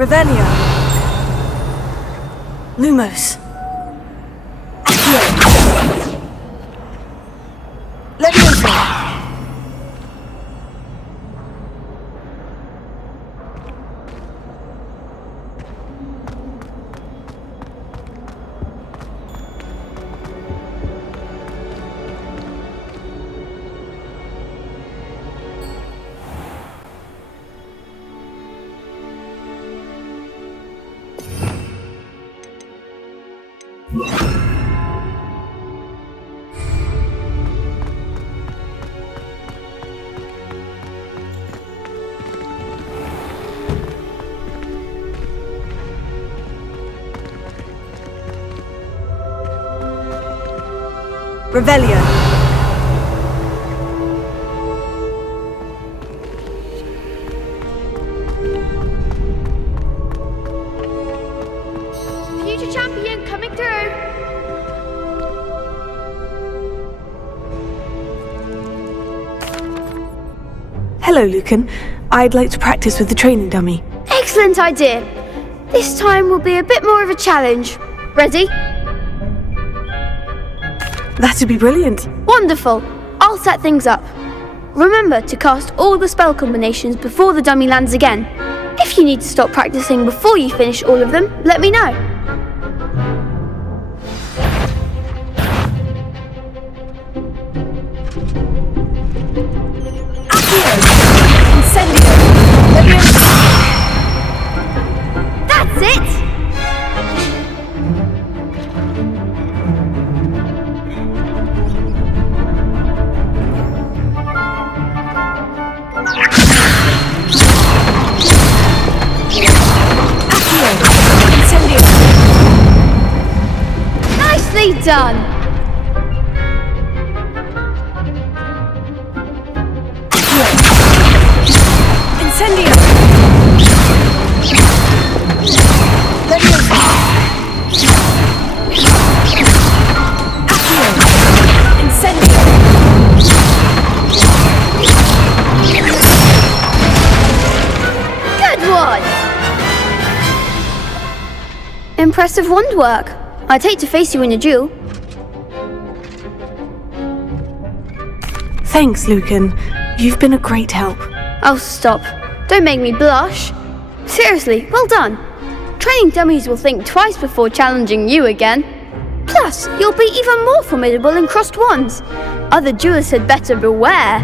Revelio. Lumos. Accio. Levioso. Revelio. Future champion coming through. Hello, Lucan. I'd like to practice with the training dummy. Excellent idea. This time will be a bit more of a challenge. Ready? That'd be brilliant. Wonderful. I'll set things up. Remember to cast all the spell combinations before the dummy lands again. If you need to stop practicing before you finish all of them, let me know. That's it! Nicely done! Incendio! Levioso! Accio! Incendio! Good one! Impressive wand work. I'd hate to face you in a duel. Thanks, Lucan. You've been a great help. Oh, stop. Don't make me blush. Seriously, well done. Training dummies will think twice before challenging you again. Plus, you'll be even more formidable in crossed wands. Other duelists had better beware.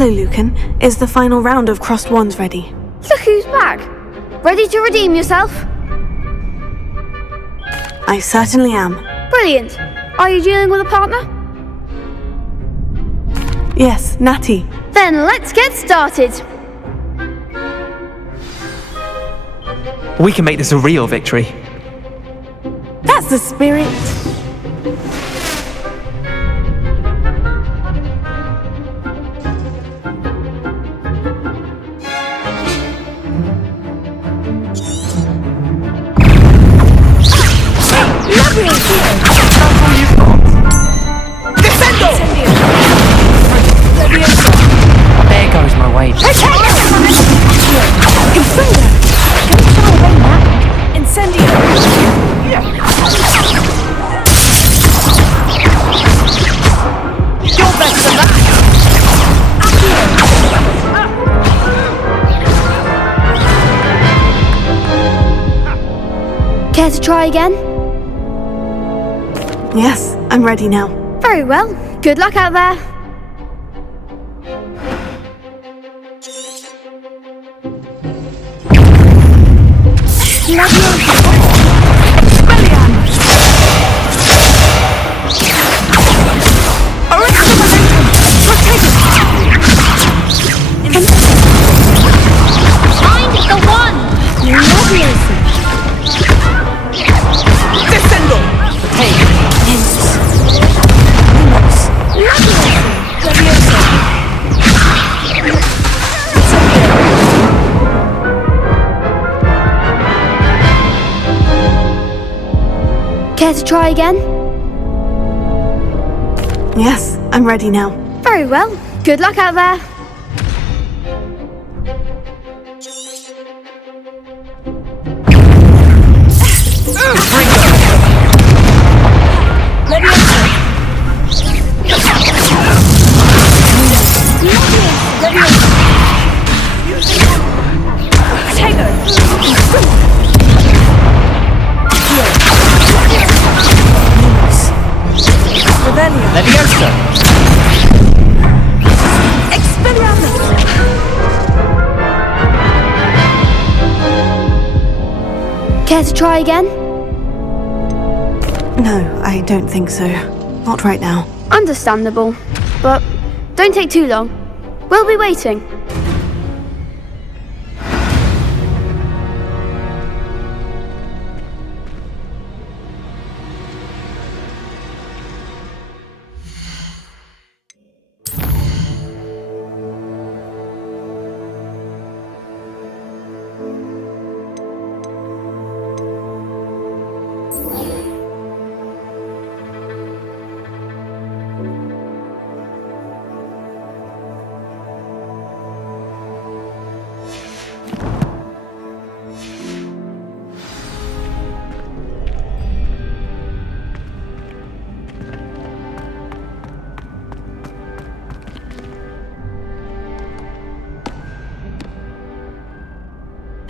Hello, Lucan. Is the final round of crossed wands ready? Look who's back. Ready to redeem yourself? I certainly am. Brilliant. Are you dealing with a partner? Yes, Natty. Then let's get started. We can make this a real victory. That's the spirit. There goes my wage. Care to try again? Yes, I'm ready now. Very well. Good luck out there. Find the one! Care to try again? Yes, I'm ready now. Very well. Good luck out there. Care to try again? No, I don't think so. Not right now. Understandable. But don't take too long. We'll be waiting.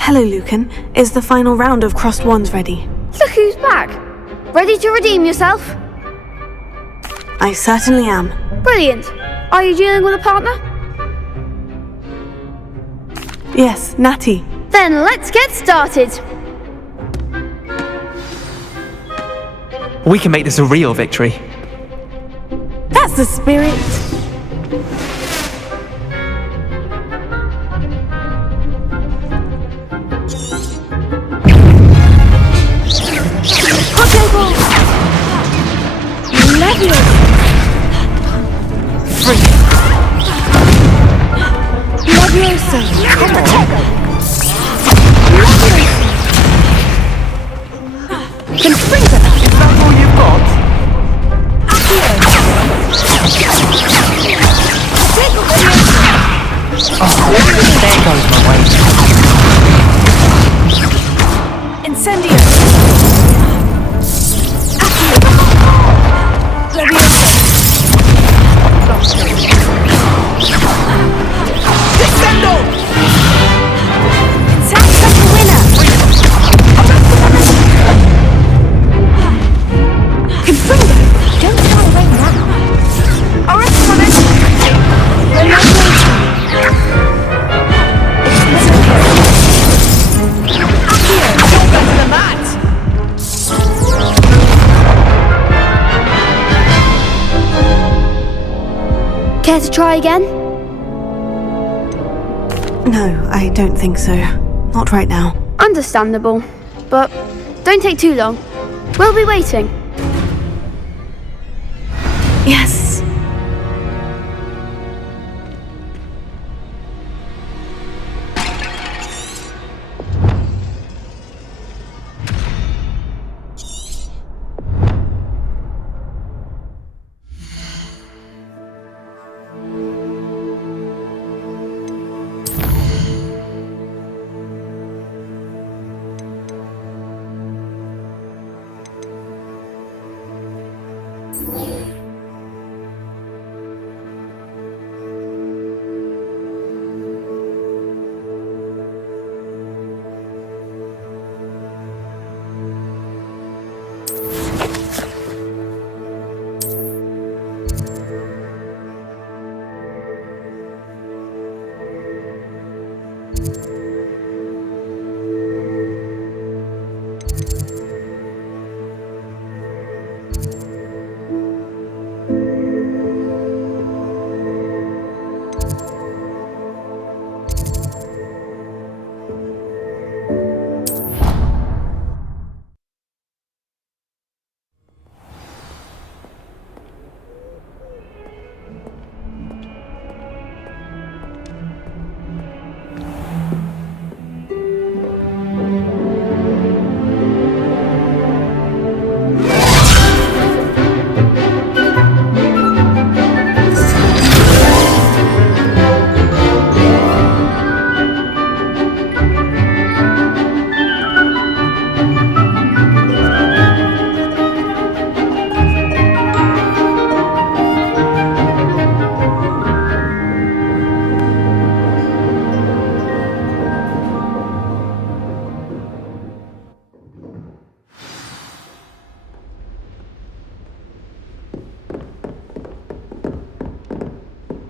Hello, Lucan. Is the final round of crossed wands ready? Look who's back. Ready to redeem yourself? I certainly am. Brilliant. Are you dealing with a partner? Yes, Natty. Then let's get started. We can make this a real victory. That's the spirit. Care to try again? No, I don't think so. Not right now. Understandable. But don't take too long. We'll be waiting. Yes.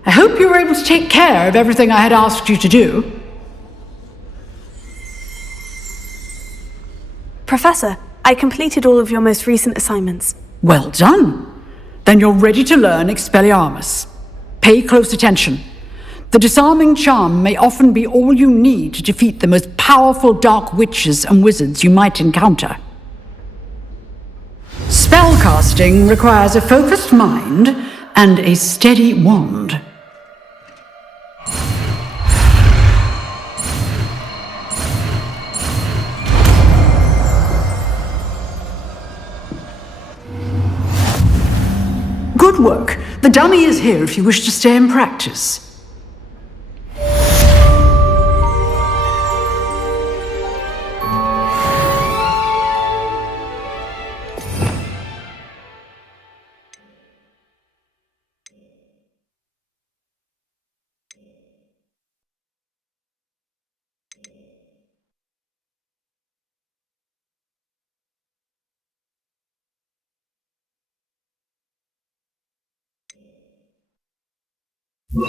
I hope you were able to take care of everything I had asked you to do. Professor, I completed all of your most recent assignments. Well done. Then you're ready to learn Expelliarmus. Pay close attention. The disarming charm may often be all you need to defeat the most powerful dark witches and wizards you might encounter. Spellcasting requires a focused mind and a steady wand. Good work. The dummy is here if you wish to stay and practice. You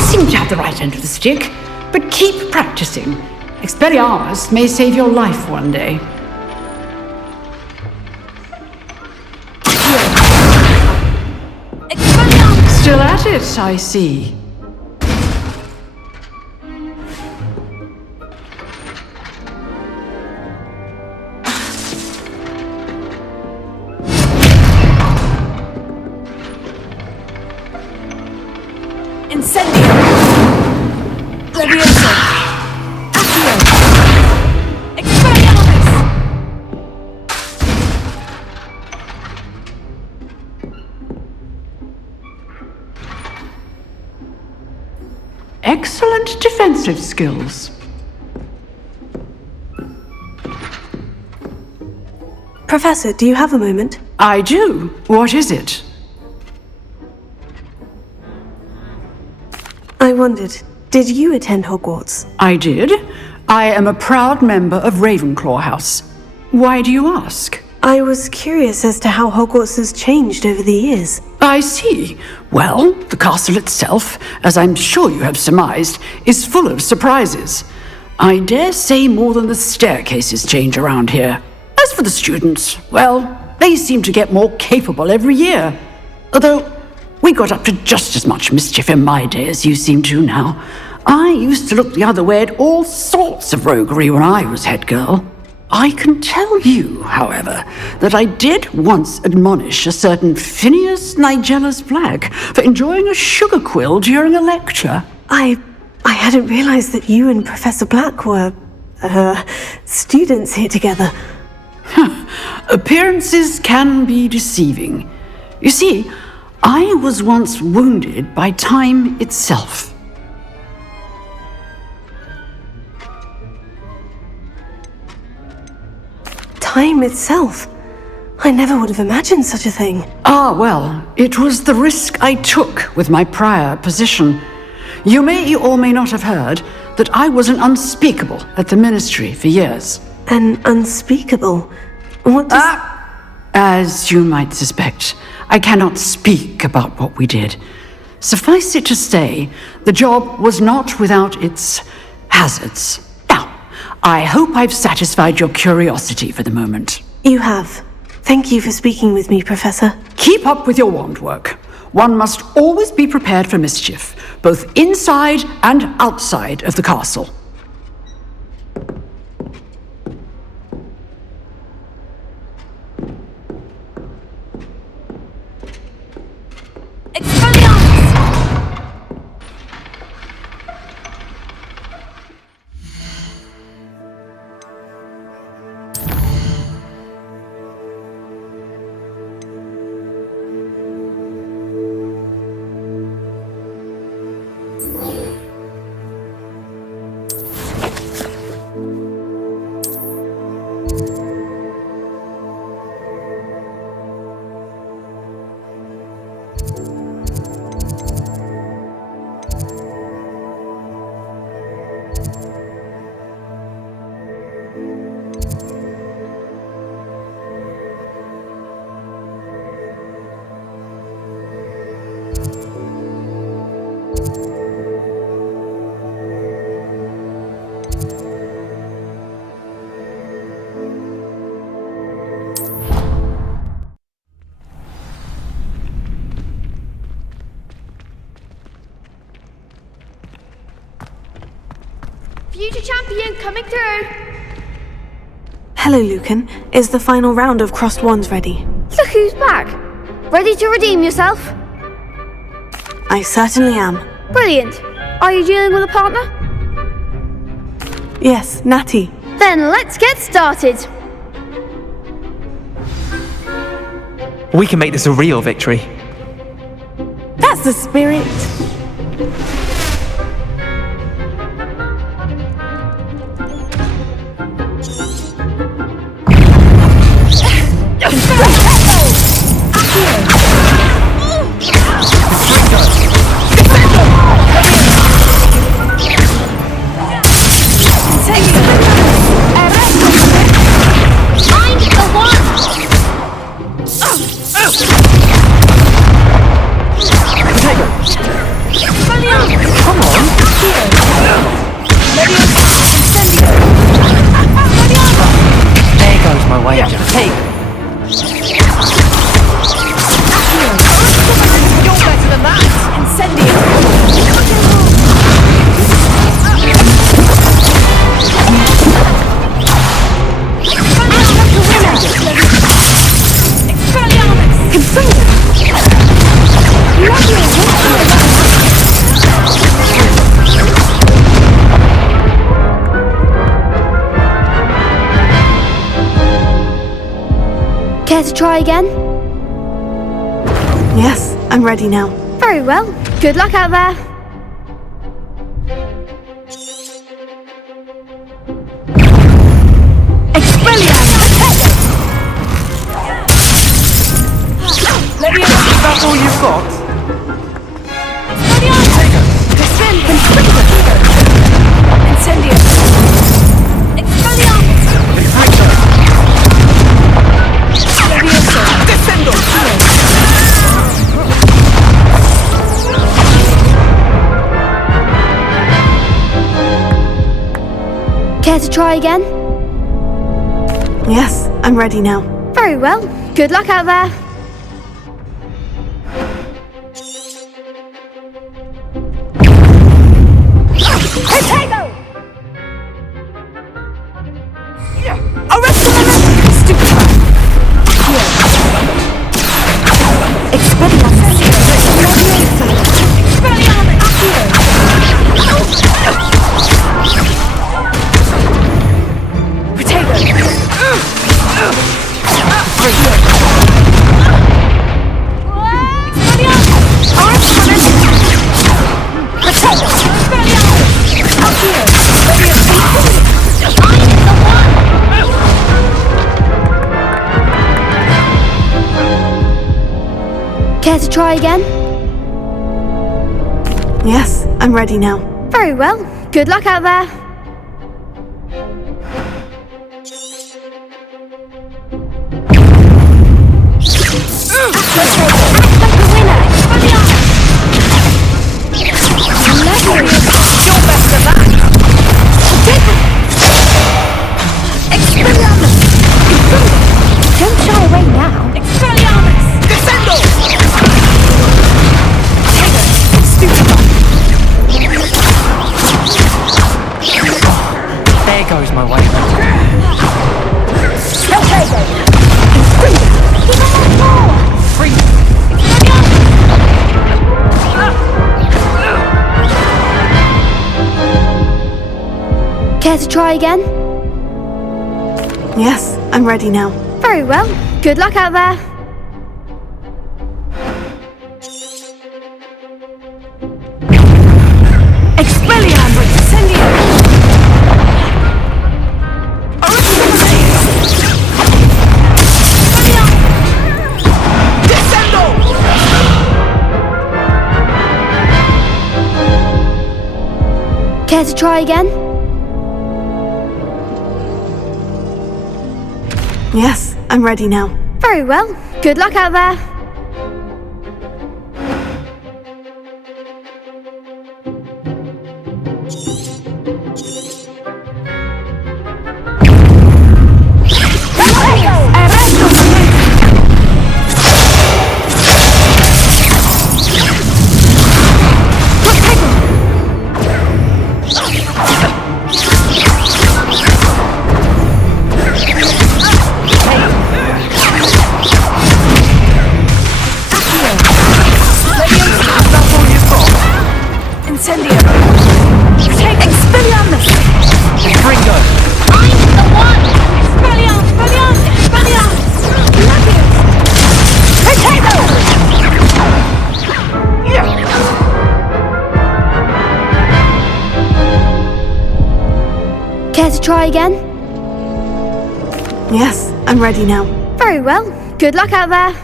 seem to have the right end of the stick, but keep practicing. Expelliarmus may save your life one day. Still at it, I see. Excellent defensive skills. Professor, do you have a moment? I do. What is it? I wondered, did you attend Hogwarts? I did. I am a proud member of Ravenclaw House. Why do you ask? I was curious as to how Hogwarts has changed over the years. I see. Well, the castle itself, as I'm sure you have surmised, is full of surprises. I dare say more than the staircases change around here. As for the students, well, they seem to get more capable every year. Although, we got up to just as much mischief in my day as you seem to now. I used to look the other way at all sorts of roguery when I was head girl. I can tell you, however, that I did once admonish a certain Phineas Nigella's Black for enjoying a sugar quill during a lecture. I hadn't realized that you and Professor Black were, students here together. Appearances can be deceiving. You see, I was once wounded by time itself. Time itself? I never would have imagined such a thing. Ah, well, it was the risk I took with my prior position. You may or may not have heard that I was an unspeakable at the Ministry for years. An unspeakable? What does... As you might suspect, I cannot speak about what we did. Suffice it to say, the job was not without its hazards. Now, I hope I've satisfied your curiosity for the moment. You have. Thank you for speaking with me, Professor. Keep up with your wand work. One must always be prepared for mischief, both inside and outside of the castle. Future champion coming through! Hello, Lucan. Is the final round of crossed wands ready? Look who's back! Ready to redeem yourself? I certainly am. Brilliant! Are you dealing with a partner? Yes, Natty. Then let's get started! We can make this a real victory. That's the spirit! Care to try again? Yes, I'm ready now. Very well. Good luck out there. That's all you've got? Care to try again? Yes, I'm ready now. Very well. Good luck out there. Potato! Care to try again? Yes, I'm ready now. Very well. Good luck out there. Don't shy away now. There goes my way. Care to try again? Yes, I'm ready now. Very well. Good luck out there. Care to try again? Yes, I'm ready now. Very well. Good luck out there. Care to try again? Yes, I'm ready now. Very well. Good luck out there.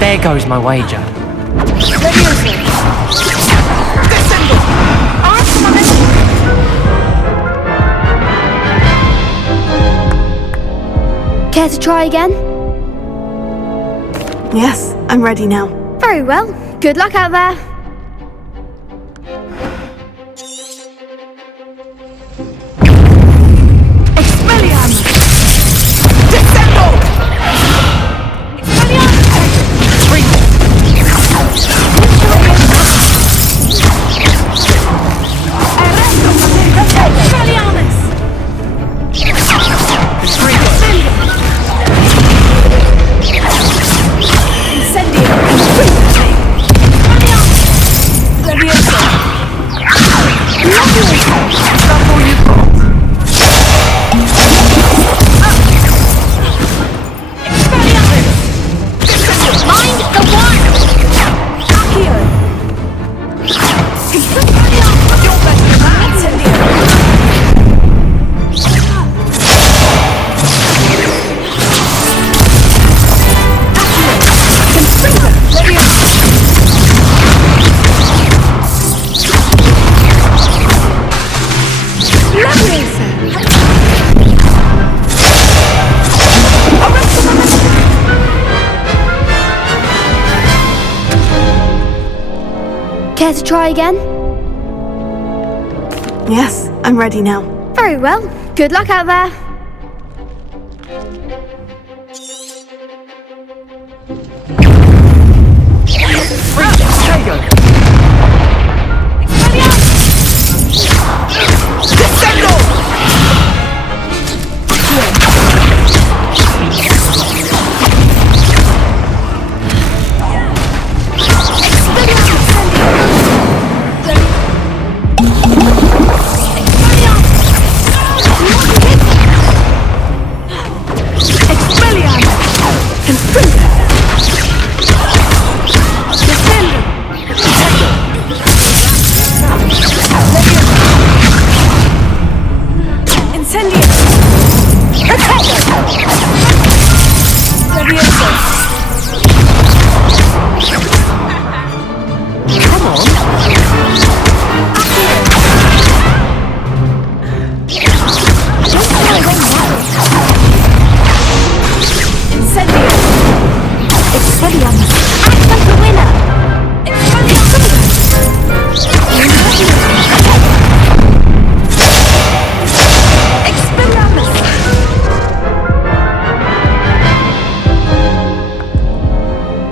There goes my wager. Care to try again? Yes, I'm ready now. Very well. Good luck out there. Care to try again? Yes, I'm ready now. Very well. Good luck out there.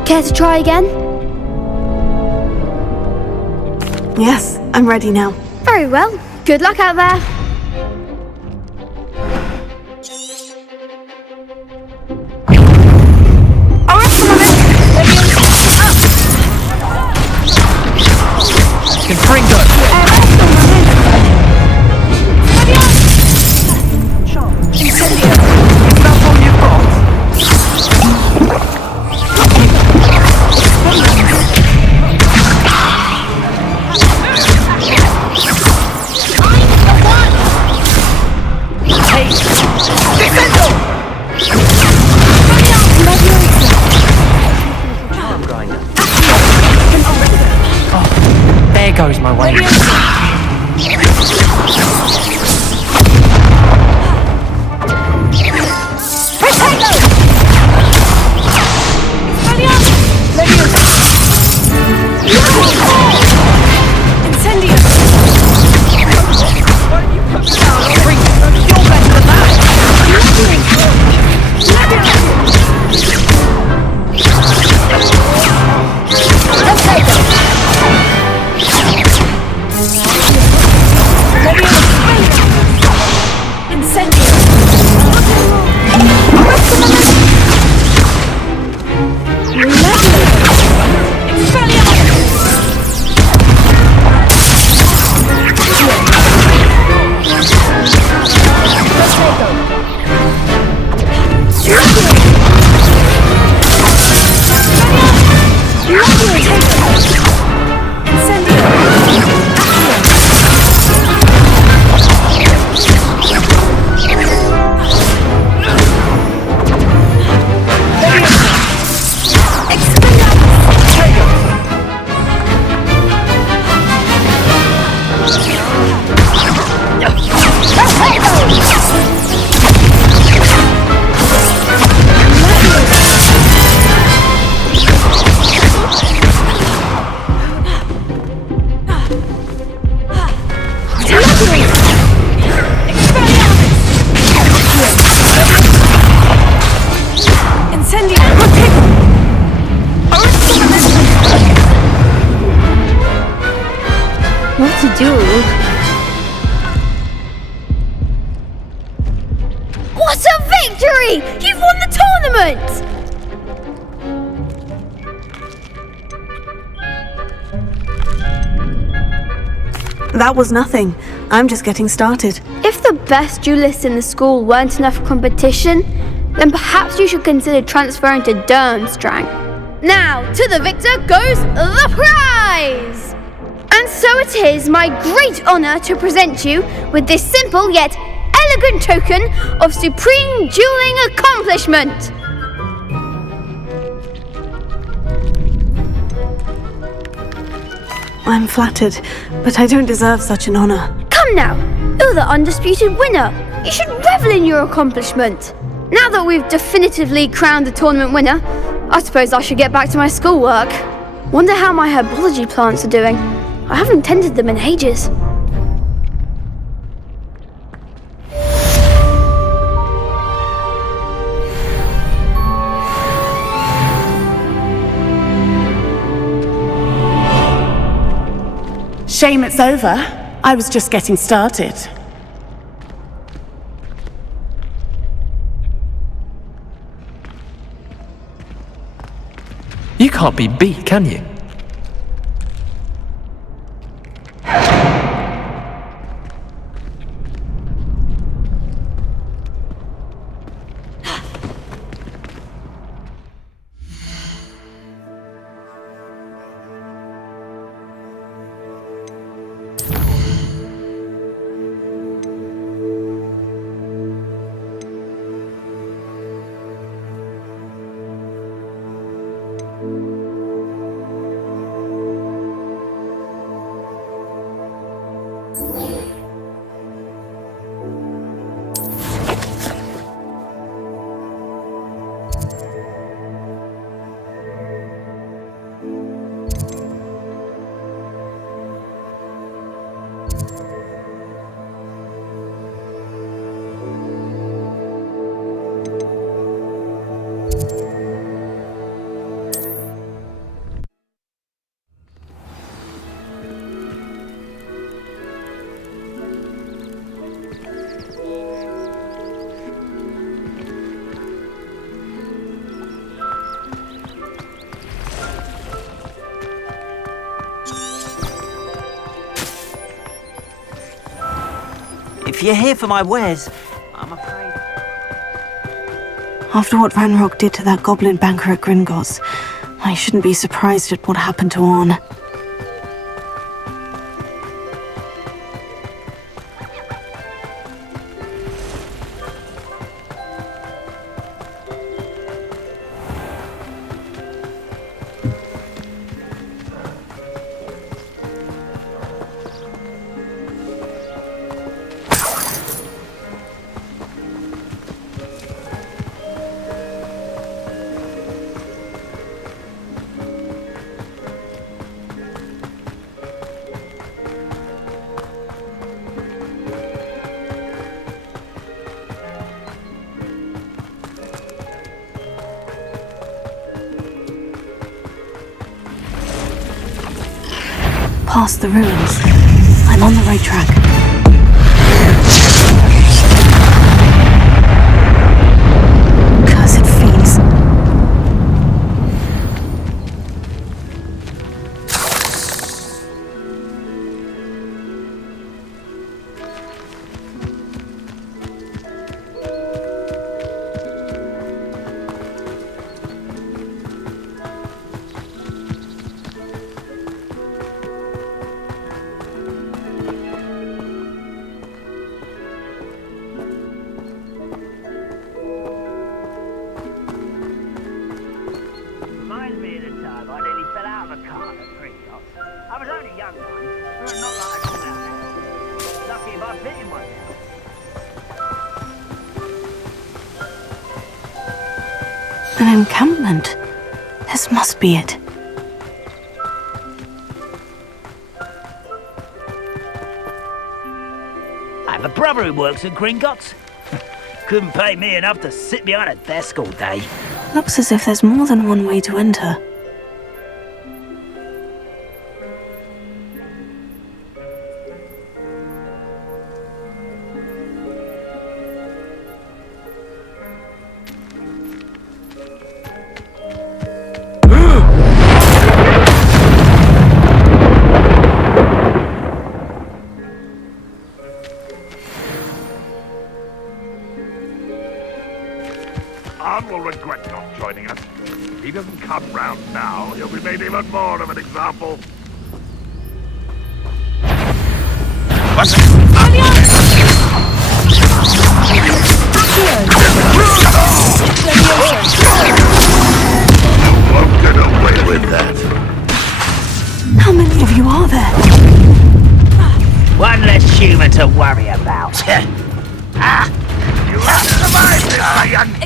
Care to try again? Yes, I'm ready now. Very well. Good luck out there. Goes my way. What to do? What a victory! You've won the tournament! That was nothing. I'm just getting started. If the best duelists in the school weren't enough competition, then perhaps you should consider transferring to Durmstrang. Now, to the victor goes the prize! And so it is my great honour to present you with this simple yet elegant token of supreme dueling accomplishment. I'm flattered, but I don't deserve such an honour. Come now, you're the undisputed winner. You should revel in your accomplishment. Now that we've definitively crowned the tournament winner, I suppose I should get back to my schoolwork. Wonder how my herbology plants are doing. I haven't tended them in ages. Shame it's over. I was just getting started. You can't be beat, can you? If you're here for my wares, I'm afraid... After what Ranrock did to that goblin banker at Gringotts, I shouldn't be surprised at what happened to Orn. Past the ruins. I'm on the right track. Cursed fiends. An encampment. This must be it. I have a brother who works at Gringotts. Couldn't pay me enough to sit behind a desk all day. Looks as if there's more than one way to enter. Arn will regret not joining us. If he doesn't come round now, he'll be made even more of an example. You won't get away with that. How many of you are there? One less human to worry about. Ah! You have survived this, my young friend!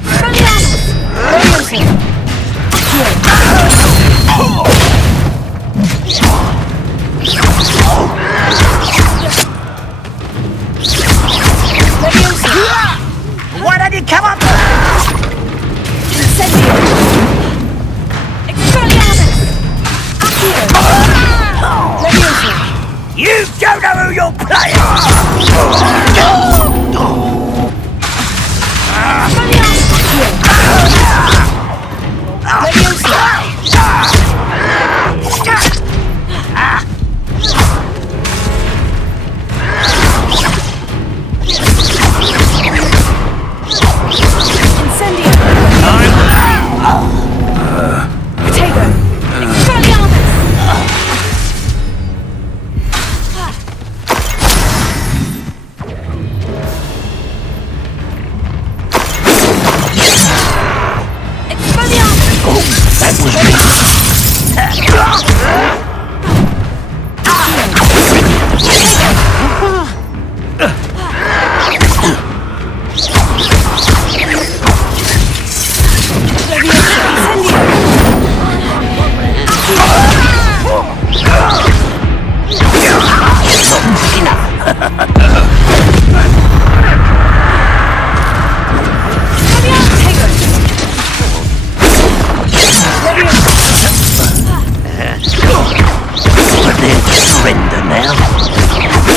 that was surrender now.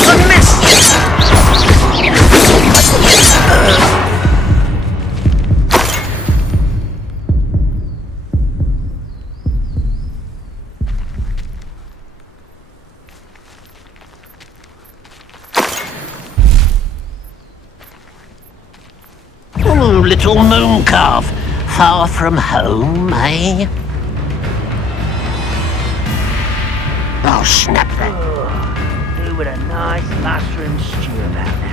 A miss! Oh, little moon calf, far from home, eh? Oh, snap that. Who with a nice mushroom stew about now?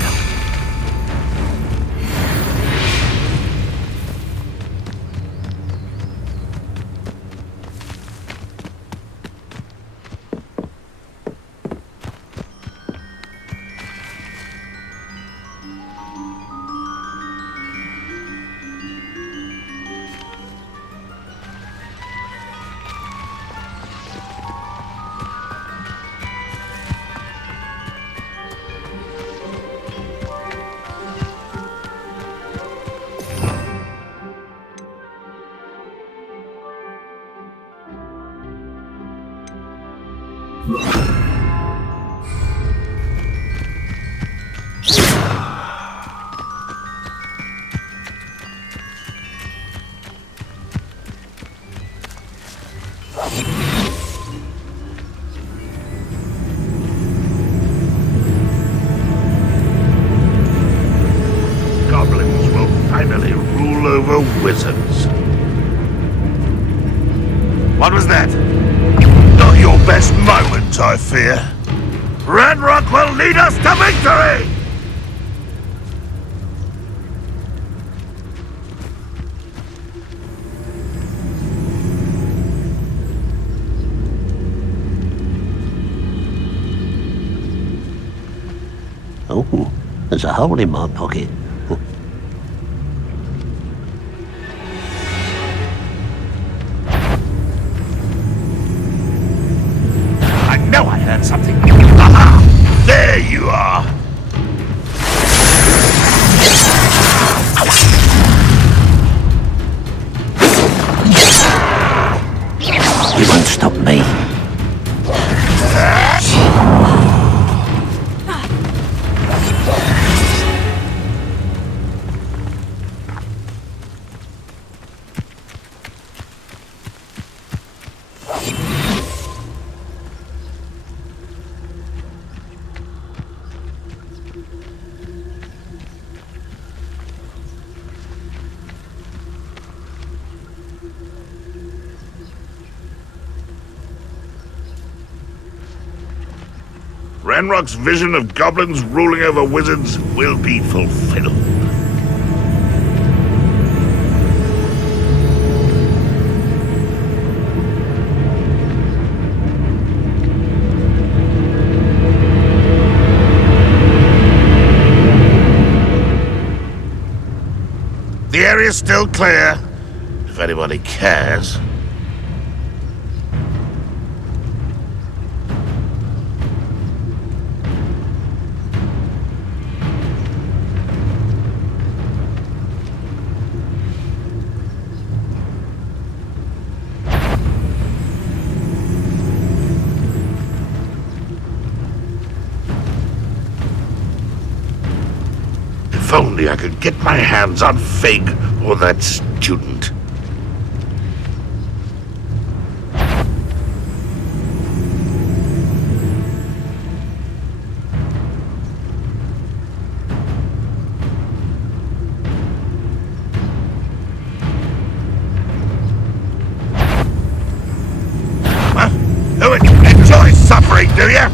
Goblins will finally rule over wizards. What was that? Not your best moment, I fear. Ranrock will lead us to victory! Oh, there's a hole in my pocket. I know I heard something. Aha! There you are! You won't stop me. Ranrock's vision of goblins ruling over wizards will be fulfilled. The area's still clear, if anybody cares. If only I could get my hands on Fig or that student. Huh? You enjoy suffering, do you?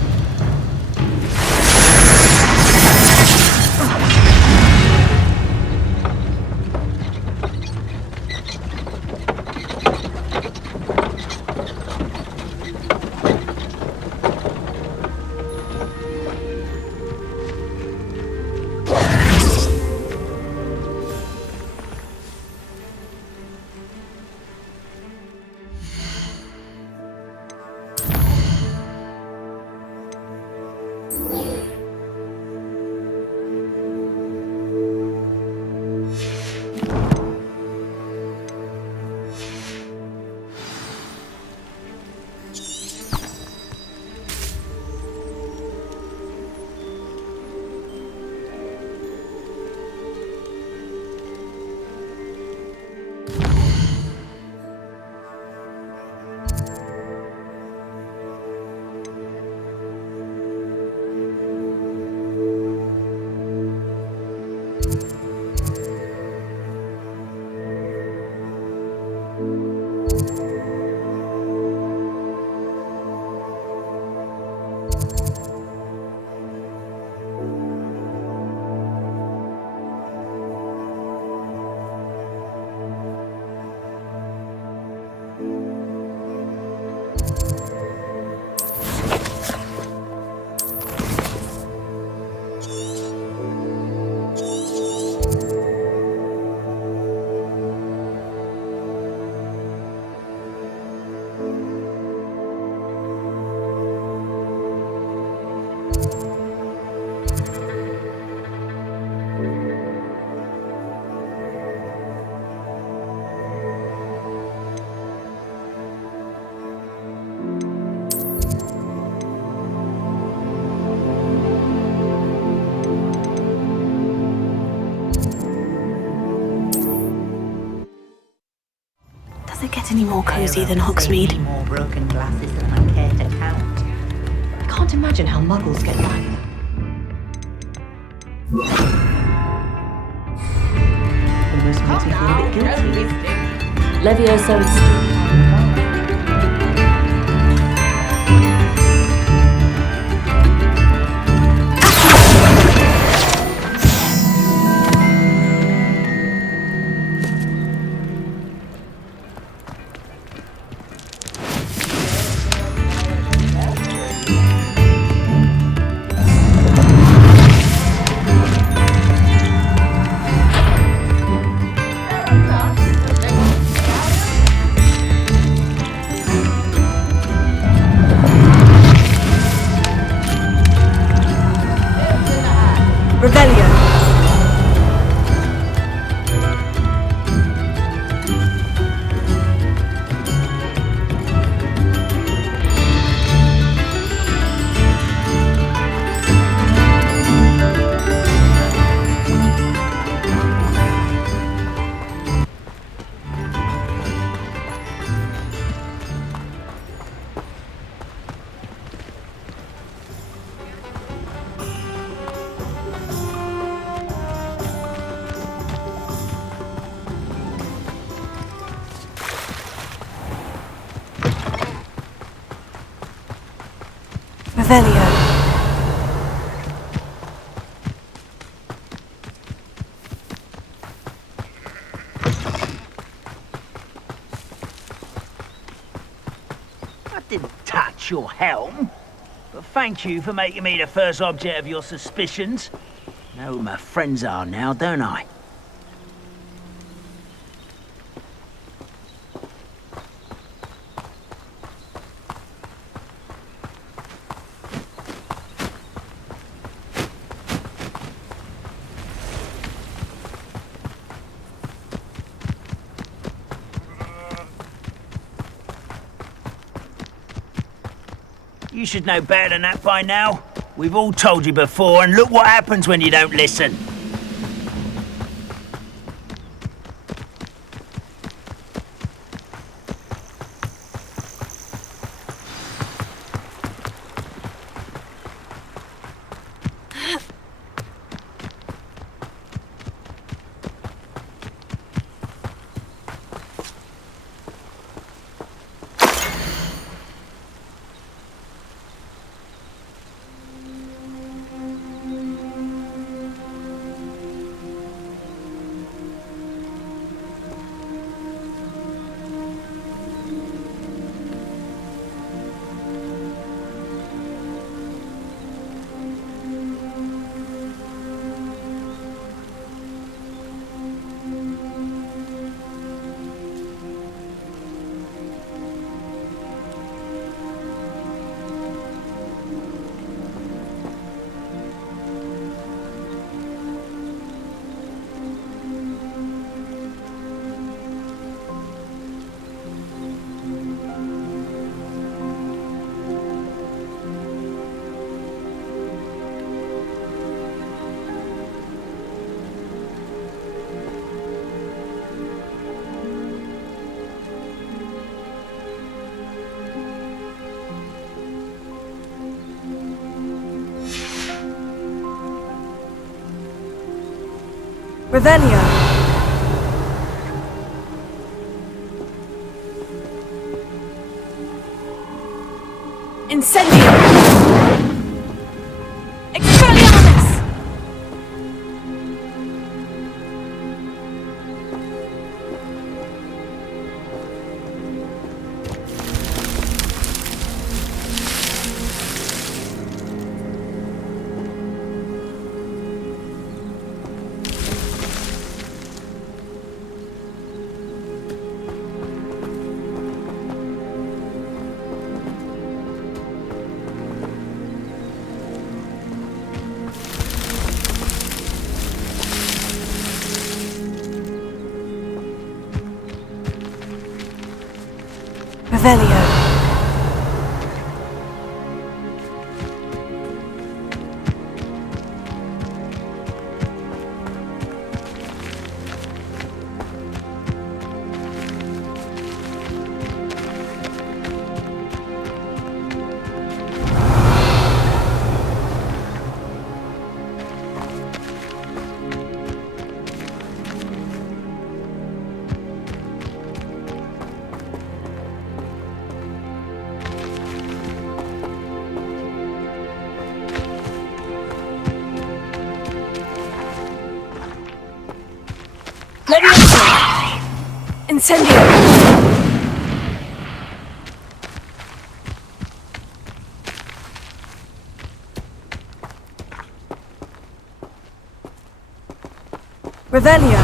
Does it get any more cosy than Hogsmeade? More broken glasses than I care to count. I can't imagine how muggles get by. Almost makes me feel a bit guilty. Leviosa and Steel. Revelio. I didn't touch your helm, but thank you for making me the first object of your suspicions. Know who my friends are now, don't I? You should know better than that by now. We've all told you before, and look what happens when you don't listen. Revelio. Incendio! Expelliarmus! Revelio. Incendio! Revelio!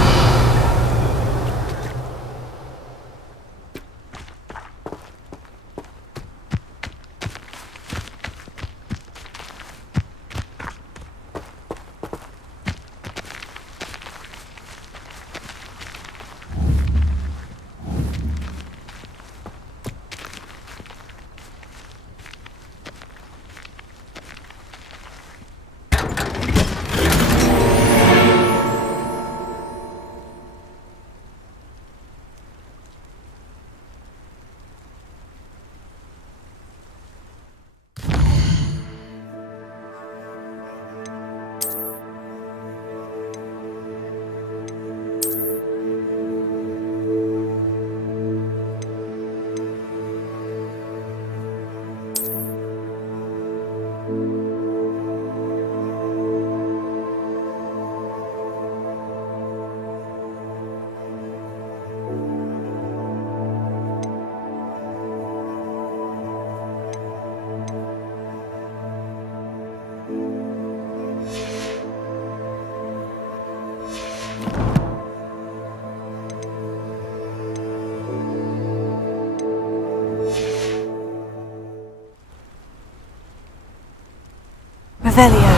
Revelio.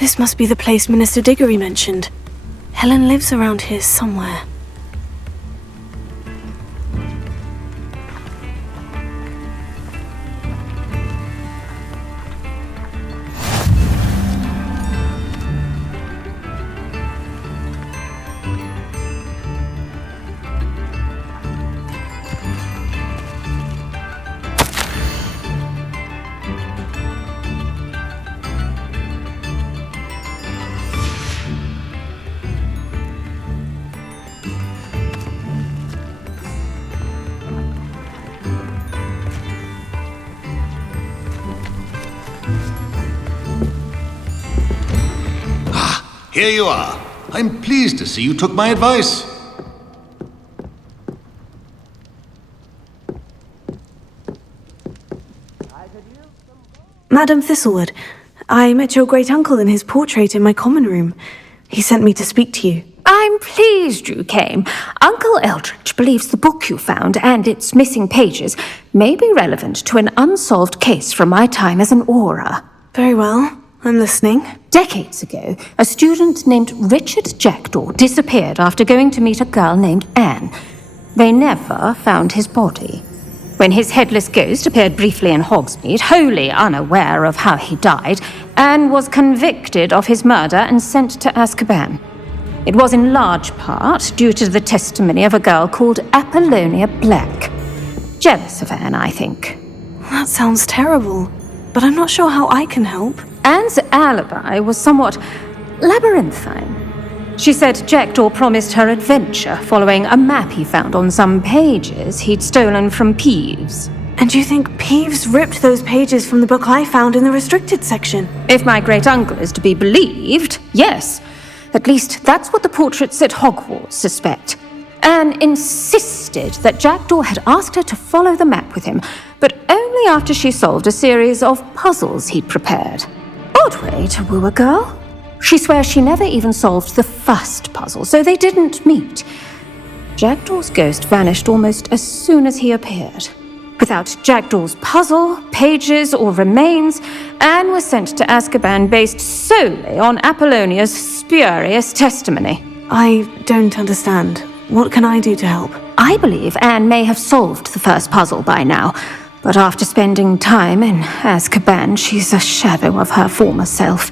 This must be the place Minister Diggory mentioned. Helen lives around here somewhere. Here you are. I'm pleased to see you took my advice. Madam Thistlewood, I met your great-uncle in his portrait in my common room. He sent me to speak to you. I'm pleased you came. Uncle Eldridge believes the book you found and its missing pages may be relevant to an unsolved case from my time as an aura. Very well. I'm listening. Decades ago, a student named Richard Jackdaw disappeared after going to meet a girl named Anne. They never found his body. When his headless ghost appeared briefly in Hogsmeade, wholly unaware of how he died, Anne was convicted of his murder and sent to Azkaban. It was in large part due to the testimony of a girl called Apollonia Black. Jealous of Anne, I think. That sounds terrible, but I'm not sure how I can help. Anne's alibi was somewhat labyrinthine. She said Jackdaw promised her adventure following a map he found on some pages he'd stolen from Peeves. And you think Peeves ripped those pages from the book I found in the restricted section? If my great-uncle is to be believed, yes. At least that's what the portraits at Hogwarts suspect. Anne insisted that Jackdaw had asked her to follow the map with him, but only after she solved a series of puzzles he'd prepared. Odd way to woo a girl. She swears she never even solved the first puzzle, so they didn't meet. Jackdaw's ghost vanished almost as soon as he appeared. Without Jackdaw's puzzle, pages, or remains, Anne was sent to Azkaban based solely on Apollonia's spurious testimony. I don't understand. What can I do to help? I believe Anne may have solved the first puzzle by now, but after spending time in Azkaban, she's a shadow of her former self.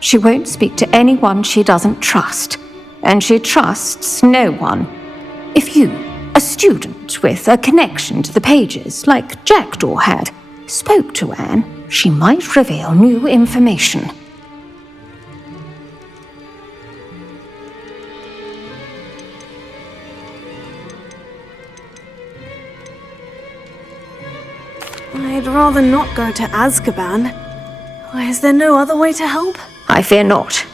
She won't speak to anyone she doesn't trust, and she trusts no one. If you, a student with a connection to the pages, like Jackdaw had, spoke to Anne, she might reveal new information. I'd rather not go to Azkaban. Is there no other way to help? I fear not.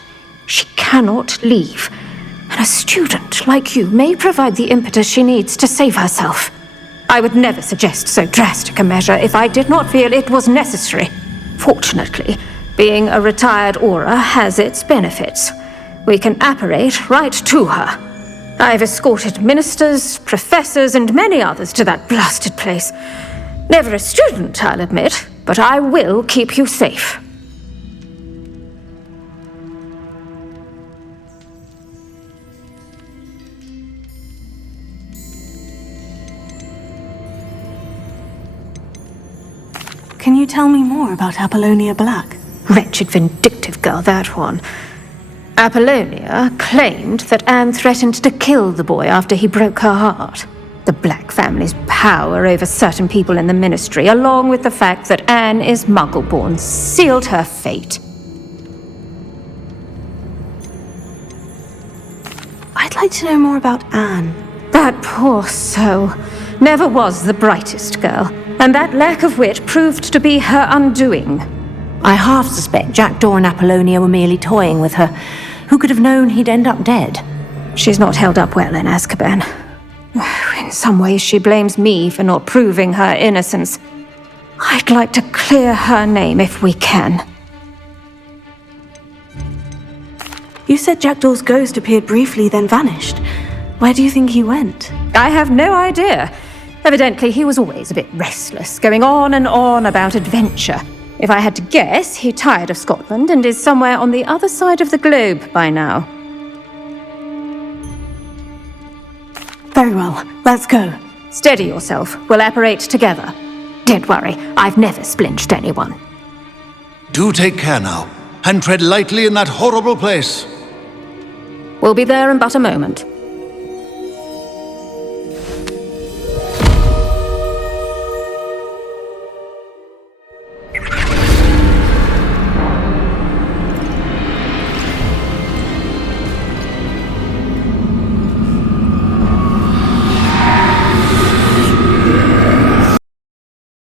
She cannot leave. And a student like you may provide the impetus she needs to save herself. I would never suggest so drastic a measure if I did not feel it was necessary. Fortunately, being a retired Auror has its benefits. We can apparate right to her. I've escorted ministers, professors, and many others to that blasted place. Never a student, I'll admit, but I will keep you safe. Can you tell me more about Apollonia Black? Wretched, vindictive girl, that one. Apollonia claimed that Anne threatened to kill the boy after he broke her heart. The Black family's power over certain people in the Ministry, along with the fact that Anne is Muggle-born, sealed her fate. I'd like to know more about Anne. That poor soul never was the brightest girl, and that lack of wit proved to be her undoing. I half suspect Jackdaw and Apollonia were merely toying with her. Who could have known he'd end up dead? She's not held up well in Azkaban. In some ways, she blames me for not proving her innocence. I'd like to clear her name if we can. You said Jackdaw's ghost appeared briefly, then vanished. Where do you think he went? I have no idea. Evidently, he was always a bit restless, going on and on about adventure. If I had to guess, he tired of Scotland and is somewhere on the other side of the globe by now. Very well, let's go. Steady yourself. We'll apparate together. Don't worry, I've never splinched anyone. Do take care now, and tread lightly in that horrible place. We'll be there in but a moment.